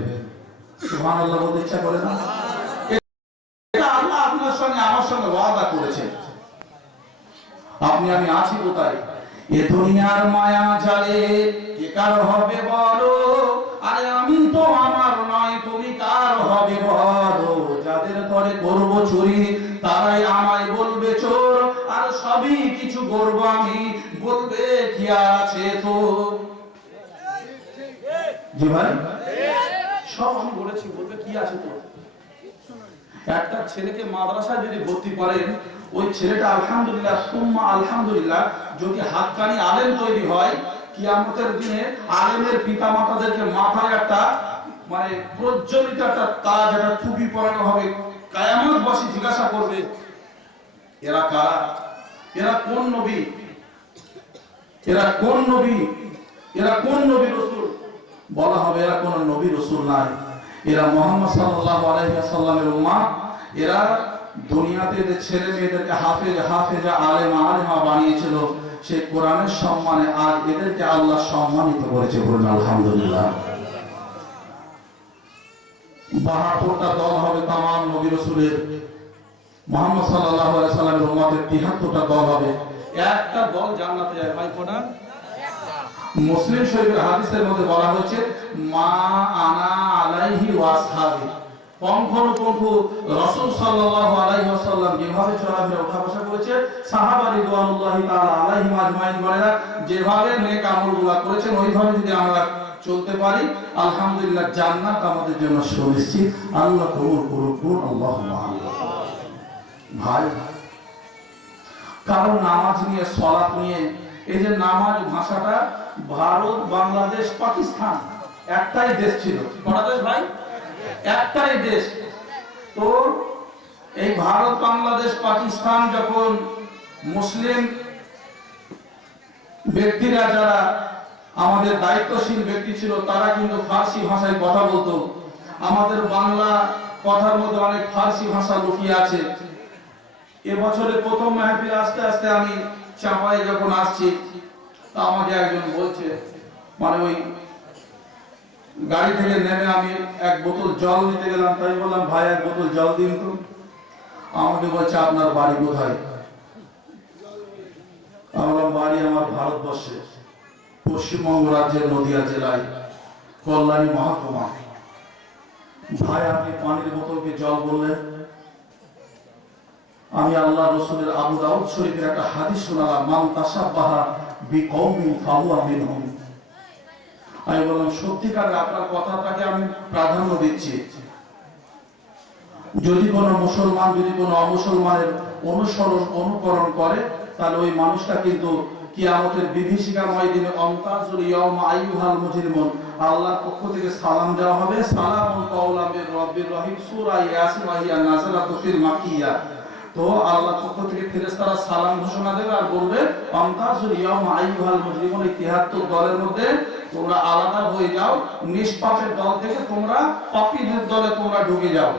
সুবহানাল্লাহ বলতে ইচ্ছা করে না? এটা আল্লাহ আপনার সঙ্গে আমার সঙ্গে ওয়াদা করেছেন। আপনি আমি আছি কোথায়? এ দুনিয়ার মায়া জালে কে কার হবে বলো, আরে আমি তো আমার নয়, তুমি কার হবে বলো। যাদের তরে করব চুরি তারাই আমায় বলবে চোর, আর সবই কিছু করব আমি, বলবে কি আছে তো। জি ভাই, সব আমি বলেছি, বলবে কি আছে তো। একটা ছেলেকে মাদ্রাসায় যদি ভর্তি করেন, ওই ছেলেটা আলহামদুলিল্লাহ সুম্মা আলহামদুলিল্লাহ যদি হাক্কানি আলেম তৈরি হয়, কিয়ামতের দিনে আলেমের পিতামাতাদেরকে মাথায় একটা মানে প্রজ্বলিত একটা তাজ, একটা টুপি পরানো হবে। কিয়ামতবাসী জিজ্ঞাসা করবে এরা কারা, এরা কোন নবী, এরা কোন নবী, এরা কোন নবী রাসূল? বলা হবে এরা কোন নবী রাসূল নাই, এরা মুহাম্মদ সাল্লাল্লাহু আলাইহি ওয়াসাল্লামের উম্মাহ। এরা দুনিয়াতে যে ছেলে মেয়েদেরকে হাফেজ, হাফেজা, আলেমা, আলেমা বানিয়েছিল, সেই কোরআনের সম্মানে আজ এদেরকে আল্লাহ সম্মানিত করেছে। বলুন আলহামদুলিল্লাহ। 72টা দল হবে তামাম নবী রাসূলের, মুহাম্মদ সাল্লাল্লাহু আলাইহি ওয়াসাল্লামের উম্মতের 73টা দল হবে। একটা দল জান্নাতে যায় ভাই, কোনা মুসলিম শরীফের হাদিসের মধ্যে বলা হয়েছে মা আনা আলাইহি ওয়াসহাবি, পঙ্খানুপুঙ্খ রাসূল সাল্লাল্লাহু আলাইহি ওয়াসাল্লাম যেভাবে চলাফেরা ওঠা বসা করেছে, সাহাবা রিদওয়ানুল্লাহি তাআলা আলাইহিম আজমাইন বলেরা যেভাবে নেক আমলগুলো করেছেন ওইভাবে যদি আমরা চলতে পারি, আলহামদুলিল্লাহ জান্নাত আমাদের জন্য সুনিশ্চিত। আল্লাহ কবুল করুন, আল্লাহুম্মা আমিন। ভাই, কারণ নামাজ নিয়ে, সালাত নিয়ে, এই যে নামাজ ভাষাটা ভারত, বাংলাদেশ, পাকিস্তান একটাই দেশ ছিল। কটা দেশ ভাই? একটাই দেশ। তো এই ভারত, বাংলাদেশ, পাকিস্তান যখন মুসলিম ব্যক্তিরা, যারা আমাদের দায়িত্বশীল ব্যক্তি ছিল, তারা কিন্তু ফার্সি ভাষায় কথা বলতো। আমাদের বাংলা কথার মধ্যে অনেক ফার্সি ভাষা লুকিয়ে আছে। এবছরে প্রথম মাহফিল আস্তে আস্তে আমি চাপাই যখন আসছি, তা আমাকে একজন বলছে, মানে ওই গাড়ি থেকে নেমে আমি এক বোতল জল নিতে গেলাম, তাই বললাম ভাই এক বোতল জল দিন তো। আমাকে বলছে আপনার বাড়ি কোথায়? আমার বাড়ি আমার ভারতবর্ষে পশ্চিমবঙ্গ রাজ্যের নদিয়া জেলায় কল্যাণী মহকুমা। ভাই আপনি পানির বোতলকে জল বললেন? আমি আল্লাহ রসুলের আবু দাউদ শরীফের একটা হাদিস শোনালাম, মান তাশাব্বাহা বিকওমিন ফাহুয়া মিনহুম। আমি বললাম সত্যিকারে আপনার কথাটাকে আমি প্রাধান্য দিচ্ছি। যদি কোনো মুসলমান যদি কোনো অমুসলমানের অনুকরণ করে, তাহলে ওই মানুষটা কিন্তু কিয়ামতের বিভীষিকাময় দিনে অমতাজুল ইয়াউমা আইয়ুহাল মুজরিমুন, আল্লাহর পক্ষ থেকে সালাম দেওয়া হবে, সালামুন কাওলাম মির রাব্বির রহিম, সূরা ইয়াসিন ওয়া হিয়া নাযালাতু ফিল মাকিয়া। তো আল্লাহর পক্ষ থেকে ফেরেশতারা সালাম ঘোষণা দেবে আর বলবে অমতাজুল ইয়াউমা আইয়ুহাল মুজরিমুন, এই ৭৩ দলের মধ্যে তোমরা আলাদা হয়ে যাও, নিষ্পাপের দল থেকে তোমরা পাপীদের দলে তোমরা ঢুকে যাও।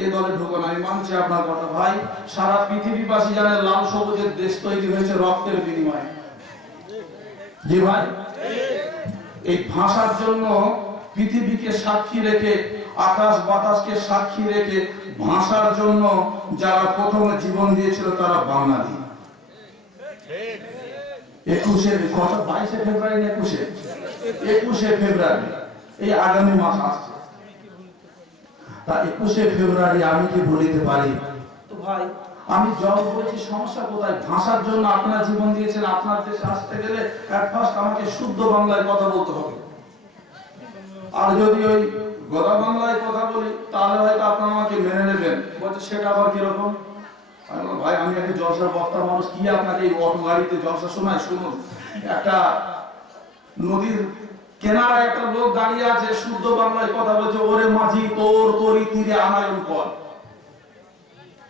এই দলে ঢুকো না। আমি মানছি আপনার কথা ভাই, সারা পৃথিবীবাসী জানে লাল সবুজের দেশ তৈরি হয়েছে রক্তের বিনিময়ে। জি ভাই, এই ভাষার জন্য পৃথিবীকে সাক্ষী রেখে, আকাশ বাতাসকে সাক্ষী রেখে ভাষার জন্য যারা প্রথমে জীবন দিয়েছিল তারা বাঙালি। 22শে ফেব্রুয়ারি, 21শে ফেব্রুয়ারি এই আগামী মাস আসছে। তা 21শে ফেব্রুয়ারি আমি কি বলিতে পারি? তো ভাই আমি জব বলেছি, সমস্যা কোথায়? ভাষার জন্য আপনারা জীবন দিয়েছেন। আপনার দেশে আসতে গেলে এট ফার্স্ট আমাকে শুদ্ধ বাংলায় কথা বলতে হবে। আর যদি ওই গোদা বাংলায় কথা বলি তাহলে হয়তো আপনারা আমাকে মেনে নেবেন। বলছে সেটা আবার কিরকম? আমি বললাম ভাই আমি একটা জলসার বক্তা মানুষ, কি আপনাকে এই অটো গাড়িতে জলসা শোনায়? শুনুন, একটা নদীর কেনারায় একটা লোক দাঁড়িয়ে আছে, শুদ্ধ বাংলায় কথা বলছে, ওরে মাঝি তোর তরি তীরে আনায়ন কর।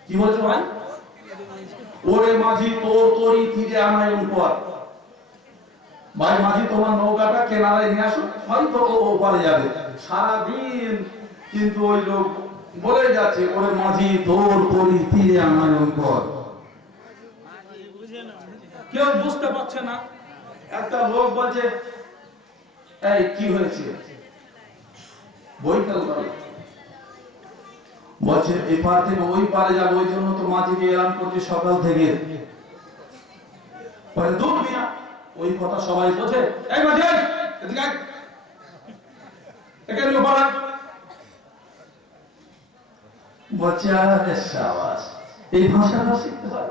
কি বলছে ভাই? ওরে মাঝি তোর তরি তীরে আনায়ন কর। ভাই মাঝি তোমার নৌকাটা কেনারায় নিয়ে আসো, হয়তো ও ওপারে যাবে। সারাদিন কিন্তু ওই লোক বলে যাচ্ছে ওরে মাঝি তোর তরি তীরে আনায়ন কর। কেউ বুঝতে পারছে না। একটা লোক বলছে এই কি হয়েছে? বইকাল বলছে এই পার থেকে ওই পারে যাবো, ওই জন্য তো মাঝিকে এলাম করছে সকাল থেকে। দূর মিয়া, ওই কথা সবাই বোঝে। এই মাঝি এদিকে আয়, এখানে পাড়া। বলছে আরে শাবাশ, এই ভাষাটা শিখতে হয়।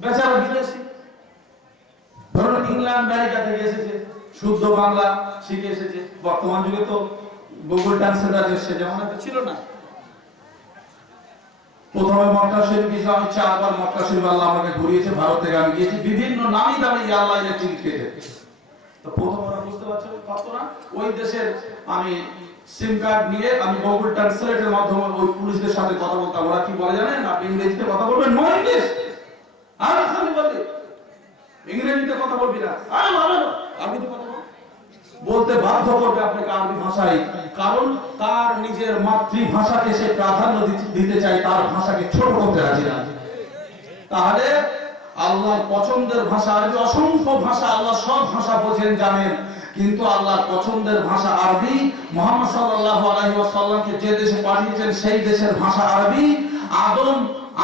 বেচারা বিদেশি, ধরুন ইংল্যান্ড আমেরিকা থেকে এসেছে, শুদ্ধ বাংলা শিখে এসেছে। বর্তমান যুগে তো গুগল ট্রান্সলেটর এসেছে, যেমন একটা ছিল না। প্রথমে মক্কা শরীফ গিয়েছিলাম আমি 4 বার। মক্কা শরীফ আল্লাহ আমাকে ঘুরিয়েছে, ভারত থেকে আমি গিয়েছি বিভিন্ন নামি দামি এয়ারলাইনের টিকিট কেটে। তো প্রথম ওরা বুঝতে পারতো না, ওই দেশের আমি সিম কার্ড নিয়ে আমি গুগল ট্রান্সলেটরের মাধ্যমে ওই পুলিশদের সাথে কথা বলতাম। ওরা কি বলে জানেন? আপনি ইংরেজিতে কথা বলবেন, নো ইংলিশ। আর খালি বলে ইংরেজিতে কথা বলবি না, আরবিতে কথা বল। বলতে বাধ্য করবে আপনাকে আরবি ভাষায়, কারণ তার নিজের মাতৃভাষাকে সে প্রাধান্য দিতে চায়, তার ভাষাকে ছোট করতে রাজি না। তাহলে আল্লাহর পছন্দের ভাষা আরবি। অসংখ্য ভাষা, আল্লাহ সব ভাষা বোঝেন জানেন, কিন্তু আল্লাহর পছন্দের ভাষা আরবি। মুহাম্মদ সাল্লাল্লাহু আলাইহি ওয়াসাল্লামকে যে দেশে পাঠিয়েছেন সেই দেশের ভাষা আরবি।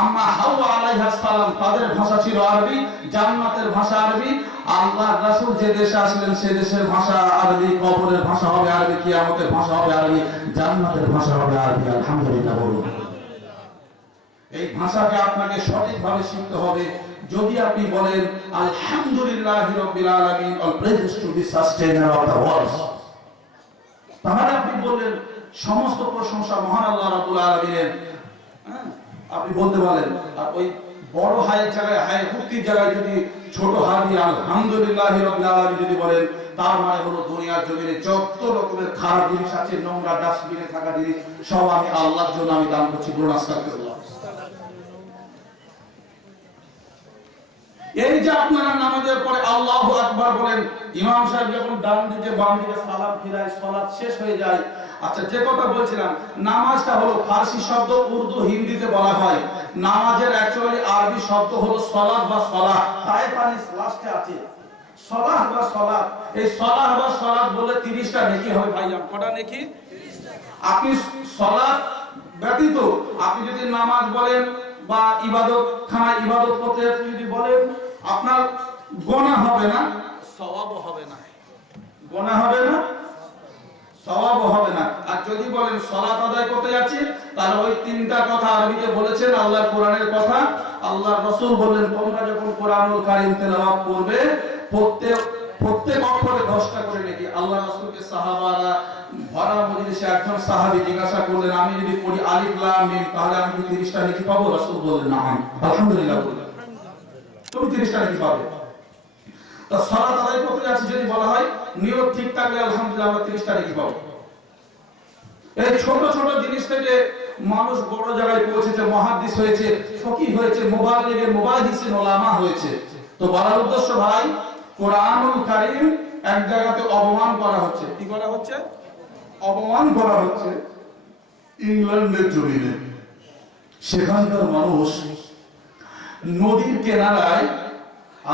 আম্মা হাওয়া আলাইহিস সালাম তাদের ভাষা ছিল আরবি, জান্নাতের ভাষা আরবি। আল্লাহর রাসূল যে দেশে আসলেন সে দেশের ভাষা আরবি, কবরের ভাষা হবে আরবি, কিয়ামতের ভাষা হবে আরবি, জান্নাতের ভাষা হবে আরবি। আলহামদুলিল্লাহ বলুন। এই ভাষাকে আপনাকে সঠিকভাবে শিখতে হবে। যদি আপনি বলেন আলহামদুলিল্লাহি রাব্বিল আলামিন, all praises to the sustainer of the world, তাহলে আপনি বললেন সমস্ত প্রশংসা মহান আল্লাহ রাব্বুল আলামিনের। আপনি বলতে পারেন। আর ওই বড় হায়ের জায়গায়, হায় হুক্তির জায়গায় যদি ছোট হা দিয়ে আলহামদুলিল্লাহি রাব্বিল আলামিন যদি বলেন, তার মানে হলো দুনিয়ার জমিনে যত রকমের খারাপ জিনিস আছে, নোংরা ডাস্টবিনে থাকা জিনিস, সব আমি আল্লাহর জন্য আমি দান করছি। বলুন আস্তাগফিরুল্লাহ। এই যে আপনারা নামাজের পরে আল্লাহু আকবার বলেন, ইমাম সাহেব যখন ডান দিকে বাম দিকে সালাম ফিরায়, সালাত শেষ হয়ে যায়। আচ্ছা, যে কথা বলছিলাম, নামাজটা হলো ফারসি শব্দ, উর্দু হিন্দিতে বলা হয়। নামাজের অ্যাকচুয়ালি আরবি শব্দ হলো সালাত বা সালাহ। তাই পানি লাস্টে আছে সালাহ বা সালাত। এই সালাহ বা সালাত বলে 30টা নেকি হবে ভাইজান। কটা নেকি? 30টা। আপনি সালাত ব্যতীত আপনি যদি নামাজ বলেন বা ইবাদত খানায় ইবাদত করতে যদি বলেন, আপনার গুনাহ হবে না, সওয়াবও হবে না। গুনাহ হবে না, সওয়াবও হবে না। আর যদি বলেন সালাত আদায় করতে যাচ্ছি, তাহলে ওই 3টা কথা আরবিতে বলেছেন, আল্লাহর কোরআনের কথা। আল্লাহর রাসূল বললেন, তোমরা যখন কোরআনুল কারীম তেলাওয়াত করবে, প্রত্যেক অক্ষরে 10টা করে নেকি। আল্লাহ রাসূলকে সাহাবারা ভরা মজলিসে একজন সাহাবী জিজ্ঞাসা করলেন, আমি যদি পড়ি আলিফ লাম মিম, তাহলে আমি কি 30টা নেকি পাবো? রাসূল বললেন, না। আলহামদুলিল্লাহ বললেন, তুমি 30টা নেকি পাবে। তা সালাত আদায় করতে যাচ্ছি যদি বলা হয়, নিয়ত ঠিক থাকলে আলহামদুলিল্লাহ আমরা 30টা নেকি পাবো। এই ছোট ছোট জিনিস থেকে মানুষ বড় জায়গায় পৌঁছেছে, মুহাদ্দিস হয়েছে, ফকিহ হয়েছে, মুবাল্লিগের মুবাহিসিন উলামা হয়েছে। তো বলার উদ্দেশ্য ভাই, কোরআনুল কারীম এক জায়গাতে অপমান করা হচ্ছে। কি করা হচ্ছে? অপমান করা হচ্ছে ইংল্যান্ডের জমিনে। সেখানকার মানুষ নদীর কিনারায়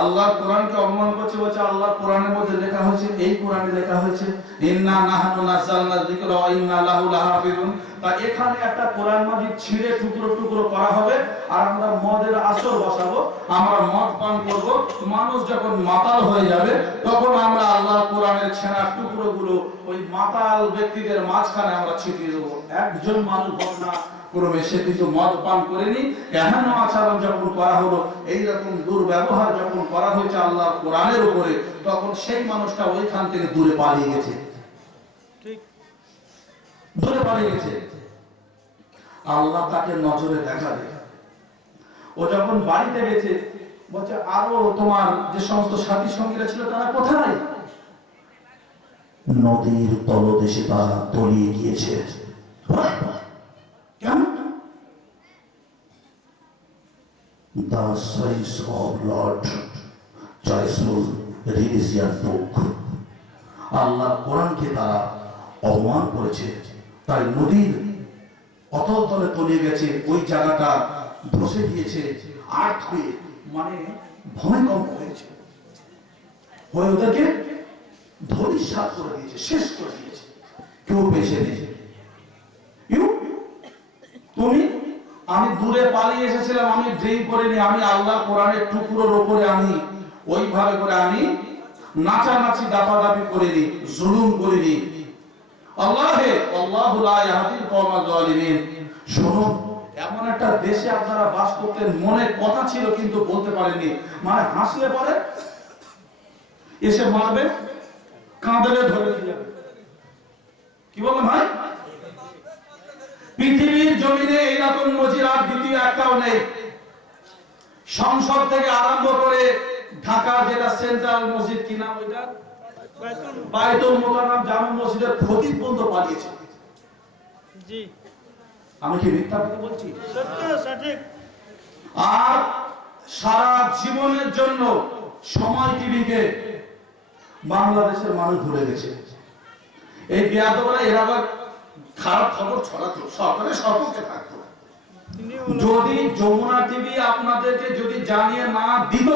আল্লাহর কোরআনকে অপমান করছে। বলছে আল্লাহর কোরআনের মধ্যে লেখা হয়েছে, এই কোরআনে লেখা হয়েছে ইন্না নাহনু নাযালনা যিকরা ওয়া ইন্না লাহু লাহাফিজুন। তা এখানে একটা কোরআন মাজিদ ছিঁড়ে টুকরো টুকরো করা হবে, আর আমরা মদের আসর বসাবো, আমরা মদ পান করব। মানুষ যখন মাতাল হয়ে যাবে, তখন আমরা আল্লাহর কোরআনের ছেঁড়া টুকরোগুলো ওই মাতাল ব্যক্তিদের মাঝখানে আমরা ছিটিয়ে দেবো। একজন মানুষ ঘটনা ক্রমে সে কিন্তু মদ পান করেনি, এহেন আচরণ যখন করা হলো, এইরকম দুর্ব্যবহার যখন করা হয়েছে আল্লাহর কোরআনের উপরে, তখন সেই মানুষটা ওইখান থেকে দূরে পালিয়ে গেছে। ঠিক, দূরে পালিয়ে গেছে। আল্লাহ তাকে নজরে দেখাবে। ও যখন বাড়িতে গেছে, বলছে আরো তোমার যে সমস্ত সাথী সঙ্গীরা ছিল তারা কোথায়? নদীর তলদেশে তারা তলিয়ে গিয়েছে। কেন? The Size of Lord Joyful Religion Book, আল্লাহ কোরআনকে তারা অপমান করেছে, তাই নদীর অতল তলে তলিয়ে গেছে। ওই জায়গাটা ধসে গিয়েছে, আর্থকুয়েক মানে ভূমিকম্প হয়েছে, হয়ে ওদেরকে ধূলিসাৎ করে দিয়েছে, শেষ করে দিয়েছে। কেউ বেঁচে নেই। তুমি, আমি দূরে পালিয়ে এসেছিলাম, আমি ড্রিঙ্ক করিনি, আমি আল্লাহ কোরআনের টুকরোর উপরে আমি ওইভাবে করে আমি নাচানাচি দাপাদাপি করিনি, জুলুম করিনি। আল্লাহু লা ইয়াহদিল কওমাল যালিমিন। শুনুন, এমন একটা দেশে আপনারা বাস করতেন, মনে কথা ছিল কিন্তু বলতে পারেননি। মানে হাসলে পরে এসে মারবে, কাঁদলে ধরে দিয়ে যাবে। কি বলেন ভাই? পৃথিবীর জমিনে এইরকম মসজিদ আর দ্বিতীয় একটাও নেই। সংসদ থেকে আরম্ভ করে ঢাকা যেটা সেন্ট্রাল মসজিদ, কি নাম ওইটা, বাইতুল মুকাররম জামে মসজিদের খতিব পর্যন্ত পালিয়েছে। জি, আমি কি মিথ্যা কথা বলছি? সত্য, সঠিক। আর সারা জীবনের জন্য সময় টিভিকে বাংলাদেশের মানুষ ভুলে গেছে। এই বেয়াদবরা এরা আবার খারাপ খবর ছড়াতো, সরকারের সপক্ষে থাকতো। যদি যমুনা টিভি আপনাদেরকে যদি জানিয়ে না দিত,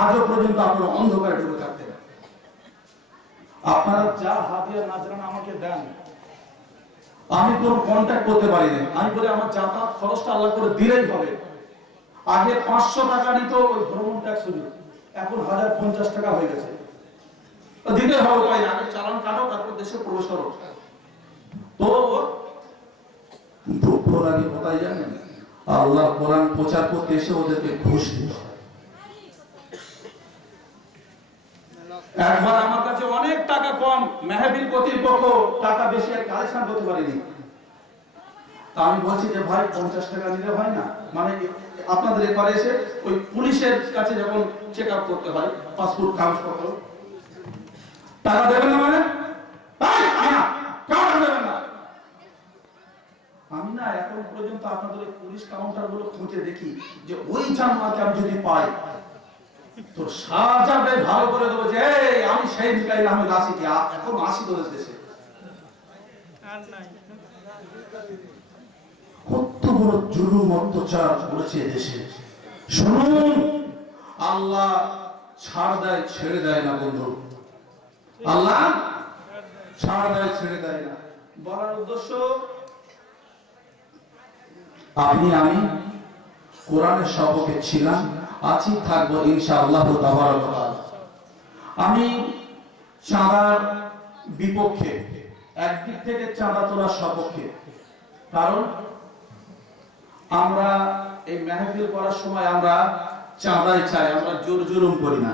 আজও পর্যন্ত আপনারা অন্ধকারে ডুবে থাকতেন। আপনারা যা হাদিয়া নাজরানা আমাকে দেন, আমি কোনো কন্ট্যাক্ট করতে পারি না। আমি বলি আমার যাতায়াত খরচটা আল্লাহ করে দিলেই হবে। আগে 500 টাকা নিত ওই ভ্রমণ ট্যাক্স হলো, এখন 1050 টাকা হয়ে গেছে। দিতে হবে ভাই, আগে চালান কাটো, তারপর দেশে প্রবেশ করো। তো দুঃখ লাগে কোথায় জানেন? আল্লাহ কোরআন প্রচার করতে এসে ওদেরকে ঘুষ দিত। একবার আমার কাছে অনেক টাকা কম, মেহফিল কর্তৃপক্ষ টাকা বেশি আর কালেকশন করতে পারিনি। আমি বলছি যে ভাই 50 টাকা দিলে হয় না? মানে আপনাদের এপারে এসে ওই পুলিশের কাছে যখন চেক আপ করতে হয় পাসপোর্ট কাগজপত্র, টাকা দেবেন না? মানে আমি না এখন পর্যন্ত আপনাদের পুলিশ কাউন্টার গুলো খুঁজে দেখি যে ওই জামাতে আমি যদি পাই তো সাজাবে ভালো করে দেবো যে আমি সেই মিকাইল আহমেদ আসি কি এখন আসি তোদের দেশে। কত বড় জুলুম অত্যাচার করেছে দেশে। শুনুন, আল্লাহ ছাড় দেয় ছেড়ে দেয় না বন্ধু, আল্লাহ ছাড় দেয় ছেড়ে দেয় না। বলার উদ্দেশ্য, আপনি আমি কোরআনের সবকে ছিলাম, আছি, থাকবো ইনশাআল্লাহ তাবারক ওয়া তাআলা। আমি চাঁদার বিপক্ষে, একদিক থেকে চাঁদা তোলার সপক্ষে। কারণ আমরা এই মেহফিল করার সময় আমরা চাঁদাই চাই, আমরা জোর জুলুম করি না।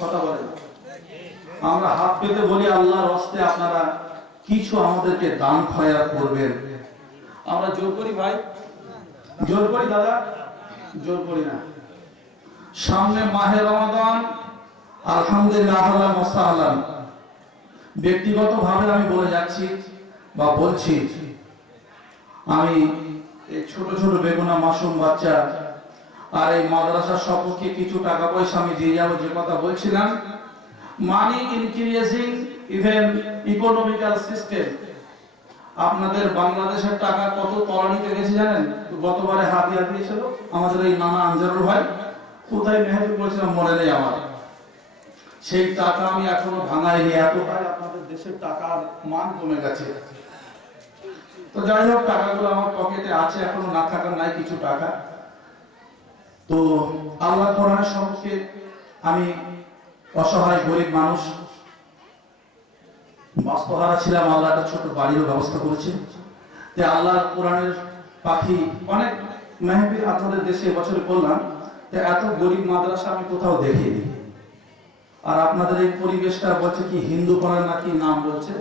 কথা বলেন, আমরা হাত পেতে বলি আল্লাহর হস্তে আপনারা কিছু আমাদেরকে দান খয়রাত করবেন। আমরা জোর করি ভাই? জোর করি দাদা? জোর করি না। সামনে মাহে রমাদান, আলহামদুলিল্লাহ মুস্তাহালান। ব্যক্তিগতভাবে আমি বলে যাচ্ছি বা বলছি, আমি এই ছোট ছোট বেগুনা মাসুম বাচ্চা আর এই মাদ্রাসার সপক্ষে কিছু টাকা পয়সা আমি দিয়ে যাবো। যে কথা বলছিলাম, মানি ইনক্রিজিং ইভেন ইকোনমিক্যাল সিস্টেম। আপনাদের বাংলাদেশের টাকা কত তলানিতে গেছে জানেন? গতবারে হাতিয়া দিয়েছিল আমাদের এই নানা আনজারুল ভাই, কোথায় মেহফিল করেছিলাম মনে নেই আমার। সেই টাকা আমি এখনো ভাঙাইনি, এতটাই আপনাদের দেশের টাকার মান কমে গেছে। তো যাই হোক, টাকাগুলো আমার পকেটে আছে, এখনো না থাকার নাই কিছু টাকা। তো আল্লাহ কোরআনের সম্পর্কে, আমি অসহায় গরিব মানুষ, বাস্তহারা ছিলাম, আল্লাহ একটা ছোট বাড়িরও ব্যবস্থা করেছে। যে আল্লাহ কোরআনের পাখি অনেক মেহফিল আপনাদের দেশে বছরে করলাম, এত গরিব মাদ্রাসা আমি কোথাও দেখিনি। আর আপনাদের এই পরিবেশটা বলছে কি হিন্দু পাড়া নাকি নাম বলছে,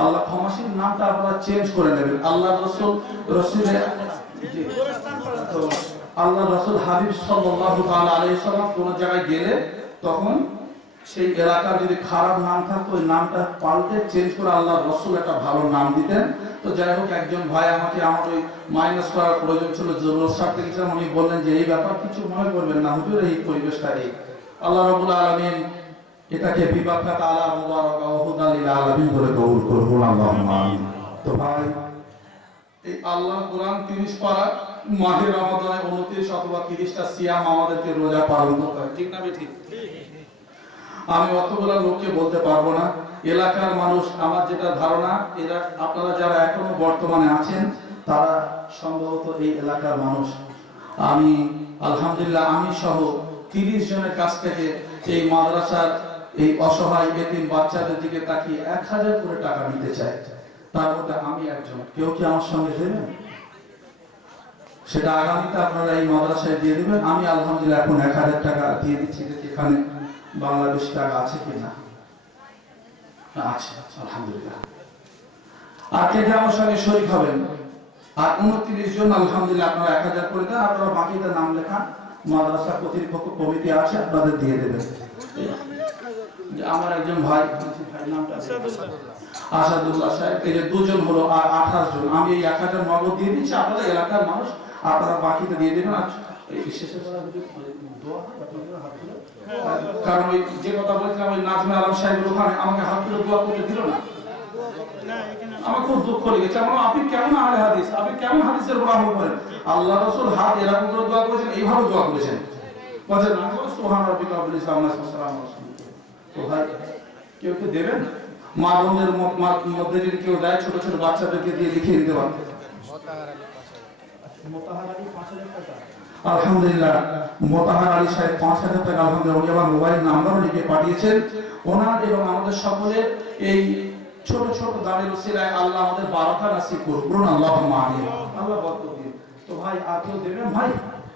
আল্লাহ ক্ষমাসীন নামটা আপনারা চেঞ্জ করে নেবেন। আল্লাহ রসুল আল্লাহ রসুল হাবিব সাল্লাল্লাহু তাআলা আলাইহি সাল্লাম কোন জায়গায় গেলে তখন সেই এলাকার যদি খারাপ নাম থাকতো ওই নামটা পাল্টে চেঞ্জ করে আল্লাহ রসুল একটা ভালো নাম দিতেন। তো যাই হোক, একজন ভাই আমাকে আমার ওই মাইনাস করার প্রয়োজন ছিল, জরুরত স্বার্থে গেছিলাম, উনি বললেন যে এই ব্যাপার কিছু মনে করবেন না হুজুর, এই পরিবেশটা এই আল্লাহ রাব্বুল আলামিন এটাকে বিবাকা তাআলা মুবারাক ওয়া হুদাল লিল আলামিন বলে কবুল করুন, আল্লাহুম্মা আমিন। তো ভাই, এই আল্লাহ কোরআন 30 পারা মাহে রমাদানে 29 অথবা 30টা সিয়াম আমাদেরকে রোজা পালন করতে হয়, ঠিক না ঠিক? আমি অতগুলো লোককে বলতে পারবো না। এলাকার মানুষ, আমার যেটা ধারণা, এরা আপনারা যারা এখনো বর্তমানে আছেন তারা সম্ভবত এই এলাকার মানুষ। আমি আলহামদুলিল্লাহ আমি সহ 30 জনের কাছ থেকে এই মাদ্রাসার এই অসহায় এতিম বাচ্চাদের দিকে তাকিয়ে 1000 করে টাকা নিতে চাই। তার মধ্যে আমি একজন। কেউ কি আমার সঙ্গে দেবেন? সেটা আগামীতে আপনারা এই মাদ্রাসায় দিয়ে দেবেন। আমি আলহামদুলিল্লাহ এখন 1000 টাকা দিয়ে দিচ্ছি। এখানে বাংলাদেশ টাকা আছে কিনা? আছে, আলহামদুলিল্লাহ। আর কে কে আমার সঙ্গে শরীক হবেন? আর 29 জন আলহামদুলিল্লাহ আপনারা 1000 করে দেন। আপনারা বাকিটা নাম লেখান, মাদ্রাসা কর্তৃপক্ষ কমিটি আছে, আপনাদের দিয়ে দেবেন। আমার একজন ভাই, নামটা আসাদুল্লাহ সাহেব, এই যে 2 জন হলো, আর 28 জন। আমি এই 1000 নগদ দিয়ে দিচ্ছি, আপনারা এলাকার মানুষ, আপনারা বাকিটা দিয়ে দেবেন। আর শেষে কারণ ওই যে কথা বলছিলাম, ওই নাজমে আলম সাহেব ওখানে আমাকে হাত তুলে দোয়া করতে দিল না। আমার খুব দুঃখ লেগেছে। আমার আপনি কেমন আহলে হাদিস, আপনি কেমন হাদিসের উপর আমল করেন? আল্লাহ রাসূল হাত এরকম করে দোয়া করেছেন, এইভাবে দোয়া করেছেন, বলেন না সুবহান রাব্বিকা রাব্বিল ইজ্জাতি আম্মা ইয়াসিফুন। তো ভাই, কেউ কে দেবেন? মা বোনদের মধ্যে যদি কেউ দেয়, ছোট ছোট বাচ্চাদেরকে দিয়ে লিখিয়ে দিতে পারেন। আলহামদুলিল্লাহ, মোতাহার আলী সাহেব ৫,০০০ টাকা আলহামদুলিল্লাহ উনি আমার মোবাইল নাম্বারও লিখে পাঠিয়েছেন। ওনার এবং আমাদের সকলের এই ছোট ছোট দানের উসিলায় আল্লাহ আমাদের বারাকা নসিব করুন, আল্লাহুম্মা আমিন। আল্লাহ বরকত দিন। তো ভাই আপনিও দেবেন ভাই,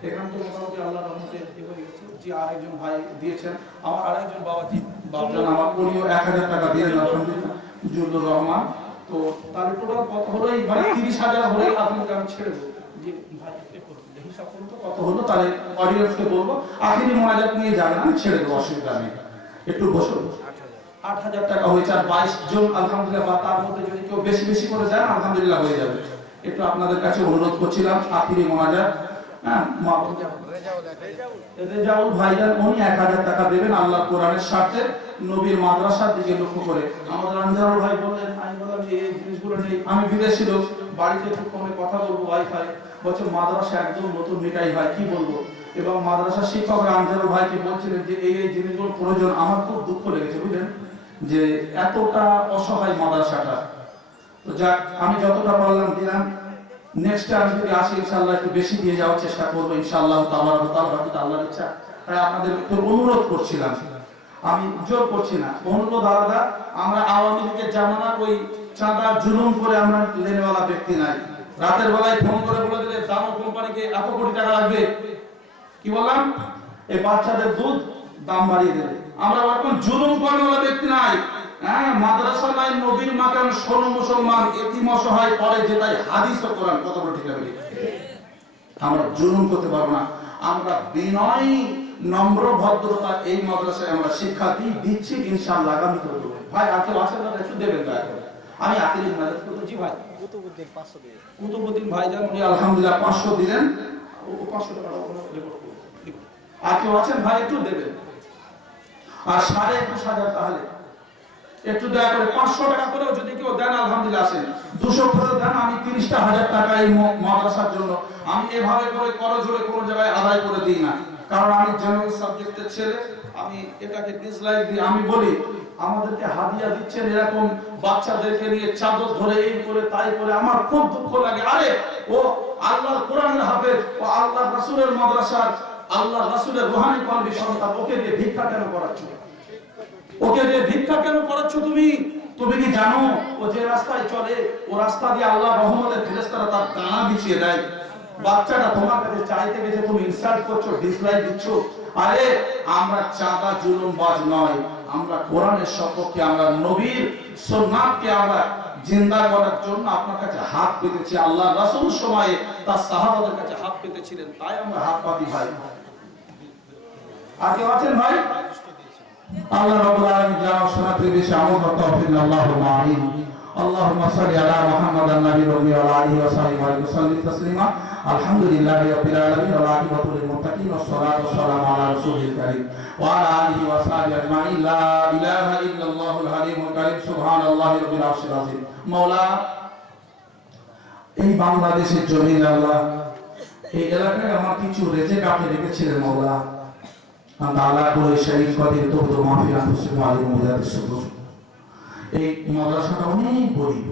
এখান থেকে মোটামুটি আল্লাহর রহমতে এগিয়ে গেছে। জি আরেকজন ভাই দিয়েছেন, আমার আরেকজন বাবাজি বাপজান আমার উনিও ১,০০০ টাকা দিলেন আলহামদুলিল্লাহ, জুল্লুর রহমান। তো তার টোটাল কত হলো? এই ভাই ৩০,০০০ হলেই আপনাকে আমি ছেড়ে দেবো। জি ভাই হিসাব করুন তো কত হলো, তাহলে অডিয়েন্সকে বলবো আখিরি মোনাজাত নিয়ে যাবেন, আমি ছেড়ে দেবো, অসুবিধা নেই। একটু বসো। ৮,০০০ টাকা হয়েছে, আর ২২ জন আলহামদুলিল্লাহ, বা তার মধ্যে যদি কেউ বেশি বেশি করে দেন আলহামদুলিল্লাহ হয়ে যাবে। একটু আপনাদের কাছে অনুরোধ করছিলাম আখিরি মোনাজাত। হ্যাঁ, রেজাউল ভাইজান উনি ১,০০০ টাকা দেবেন আল্লাহ কোরআনের স্বার্থে, নবীর মাদ্রাসার দিকে লক্ষ্য করে। আমাদের আনজারুল ভাই বললেন, আমি বললাম যে এই জিনিসগুলো নেই, আমি বিদেশি লোক, বাড়িতে একটু ফোনে কথা বলবো ওয়াইফাই, বলছে মাদ্রাসা একদম নতুন মিটাই ভাই, কি বলবো। এবং মাদ্রাসার শিক্ষকরা আনজারুল ভাইকে বলছিলেন যে এই জিনিসগুলো প্রয়োজন। আমার খুব দুঃখ লেগেছে বুঝলেন, যে এতটা অসহায় মাদ্রাসাটা। তো যাক, আমি যতটা পারলাম দিলাম। নেক্সট টাইম যদি আসি ইনশাআল্লাহ একটু বেশি দিয়ে যাওয়ার চেষ্টা করবো ইনশাআল্লাহ তাআলা, আল্লাহর ইচ্ছা। তাই আপনাদের একটু অনুরোধ করছিলাম, আমি জোর করছি না, অনুরোধ আলাদা। আমরা আওয়ামী লীগের জামানার ওই চাঁদা জুলুম করে আমরা লেনেওয়ালা ব্যক্তি নাই। রাতের বেলায় ফোন করে বলে দিলে দামো কোম্পানিকে এত কোটি টাকা লাগবে, কি বললাম, এই বাচ্চাদের দুধ দাম বাড়িয়ে দেবে। আমরা এখন জুলুম করানোর ব্যক্তি নাই। হ্যাঁ, মাদ্রাসা নাই, নবীর মাকাম, শোনো মুসলমান, এতিম অসহায় পড়ে যেটাই হাদিস ও কোরআন, কত বড় ঠিক আছে। আমরা জুলুম করতে পারবো না। আমরা বিনয়, নম্র, ভদ্রতা এই মাদ্রাসায় আমরা শিক্ষা দিচ্ছি ইনশাআল্লাহ। আগামী তো ভাই আজকে আছেন না, একটু দেবেন দয়া করে। আমি আখিরি মাদ্রাসা করতে। জি ভাই কুতুবউদ্দিন ৫০০ দিলেন। কুতুবউদ্দিন ভাইজান উনি আলহামদুলিল্লাহ ৫০০ দিলেন। ও ৫০০ টাকা আর কেউ আছেন ভাই একটু দেবেন। আর ২১,৫০০ তাহলে একটু দয়া করে ৫০০ টাকা করেও যদি কেউ দেন আলহামদুলিল্লাহ আসেন। ২০০ করে দেন, আমি ৩০,০০০ টাকা এই মাদ্রাসার জন্য আমি এভাবে করে করজোড়ে কোনো জায়গায় আদায় করে দিই না। কারণ আমি জেনারেল সাবজেক্টের ছেলে, আমি এটাকে ডিসলাইক দিই। আমি বলি আমাদেরকে হাদিয়া দিচ্ছেন এরকম বাচ্চাদেরকে নিয়ে চাদর ধরে এই করে তাই করে, আমার খুব দুঃখ লাগে। আরে ও আল্লাহর কোরআনের হাফেজ, ও আল্লাহর রাসূলের মাদ্রাসার, আল্লাহর রাসূলের রুহানি কলবি সন্তান, ওকে দিয়ে ভিক্ষা কেন করাচ্ছ? ওকে দিয়ে ভিক্ষা কেন করাচ্ছ তুমি? তুমি কি জানো ও যে রাস্তায় চলে, ও রাস্তা দিয়ে আল্লাহ রহমতের ফেরেশতারা তার ডানা বিছিয়ে দেয়। বাচ্চাটা তোমার কাছে চাইতে গেছে, তুমি ইনসাল্ট করছো, ডিসলাইক দিচ্ছ। আরে আমরা চাঁদা জুলুমবাজ নয়, আমরা কোরআনের সপক্ষে, আমরা নবীর সুন্নাতকে আমরা জিন্দা করার জন্য আপনার কাছে হাত পেতেছি। আল্লাহ রাসূল সময়ে তার সাহাবাদের কাছে হাত পেতেছিলেন, তাই আমরা হাত পাতি ভাই। আর কেউ আছেন ভাই? আল্লাহ রাব্বুল আলামিন জানা শোনাতে বেশি আমল করতে তৌফিক আল্লাহুম্মা আমিন। আল্লাহুম্মা সাল্লি আলা মুহাম্মাদান নাবিয়্যিল উম্মি ওয়া আলা আলিহি ওয়া সাহবিহি ওয়া সাল্লিম তাসলিমা। আলহামদুলিল্লাহি রাব্বিল আলামিন ওয়া আকিবাতুল লিল মুত্তাকিন ওয়াস সালাতু ওয়াস সালামু আলা রাসূলিল কারীম ওয়া আলা আলিহি ওয়া সাহবিহি আজমাইন। লা ইলাহা ইল্লাল্লাহুল হালিমুল কারীম, সুবহানাল্লাহি রাব্বিল আরশিল আযীম। মাওলা, এই বাংলাদেশের জমিনে আল্লাহ, এই এলাকায় আমার কিছু রেজেক আপনি রেখেছিলেন মাওলা। এই মাদ্রাসাটা অনেক গরিব,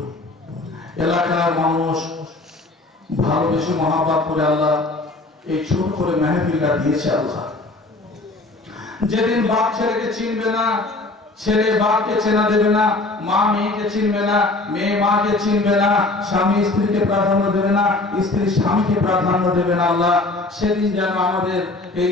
এলাকার মানুষ ভালোবেসে মহাব্বত করে আল্লাহ এই ছোট করে মেহফিলটা দিয়েছে আল্লাহ। যেদিন বাপ ছেলেকে চিনবে না, ছেলে বাপকে চেনা দেবে না, মা মেয়েকে চিনবে না, মেয়ে মাকে চিনবে না, স্বামী স্ত্রীকে প্রাধান্য দেবে না, স্ত্রী স্বামীকে প্রাধান্য দেবে না আল্লাহ, সেদিন যেন আমাদের এই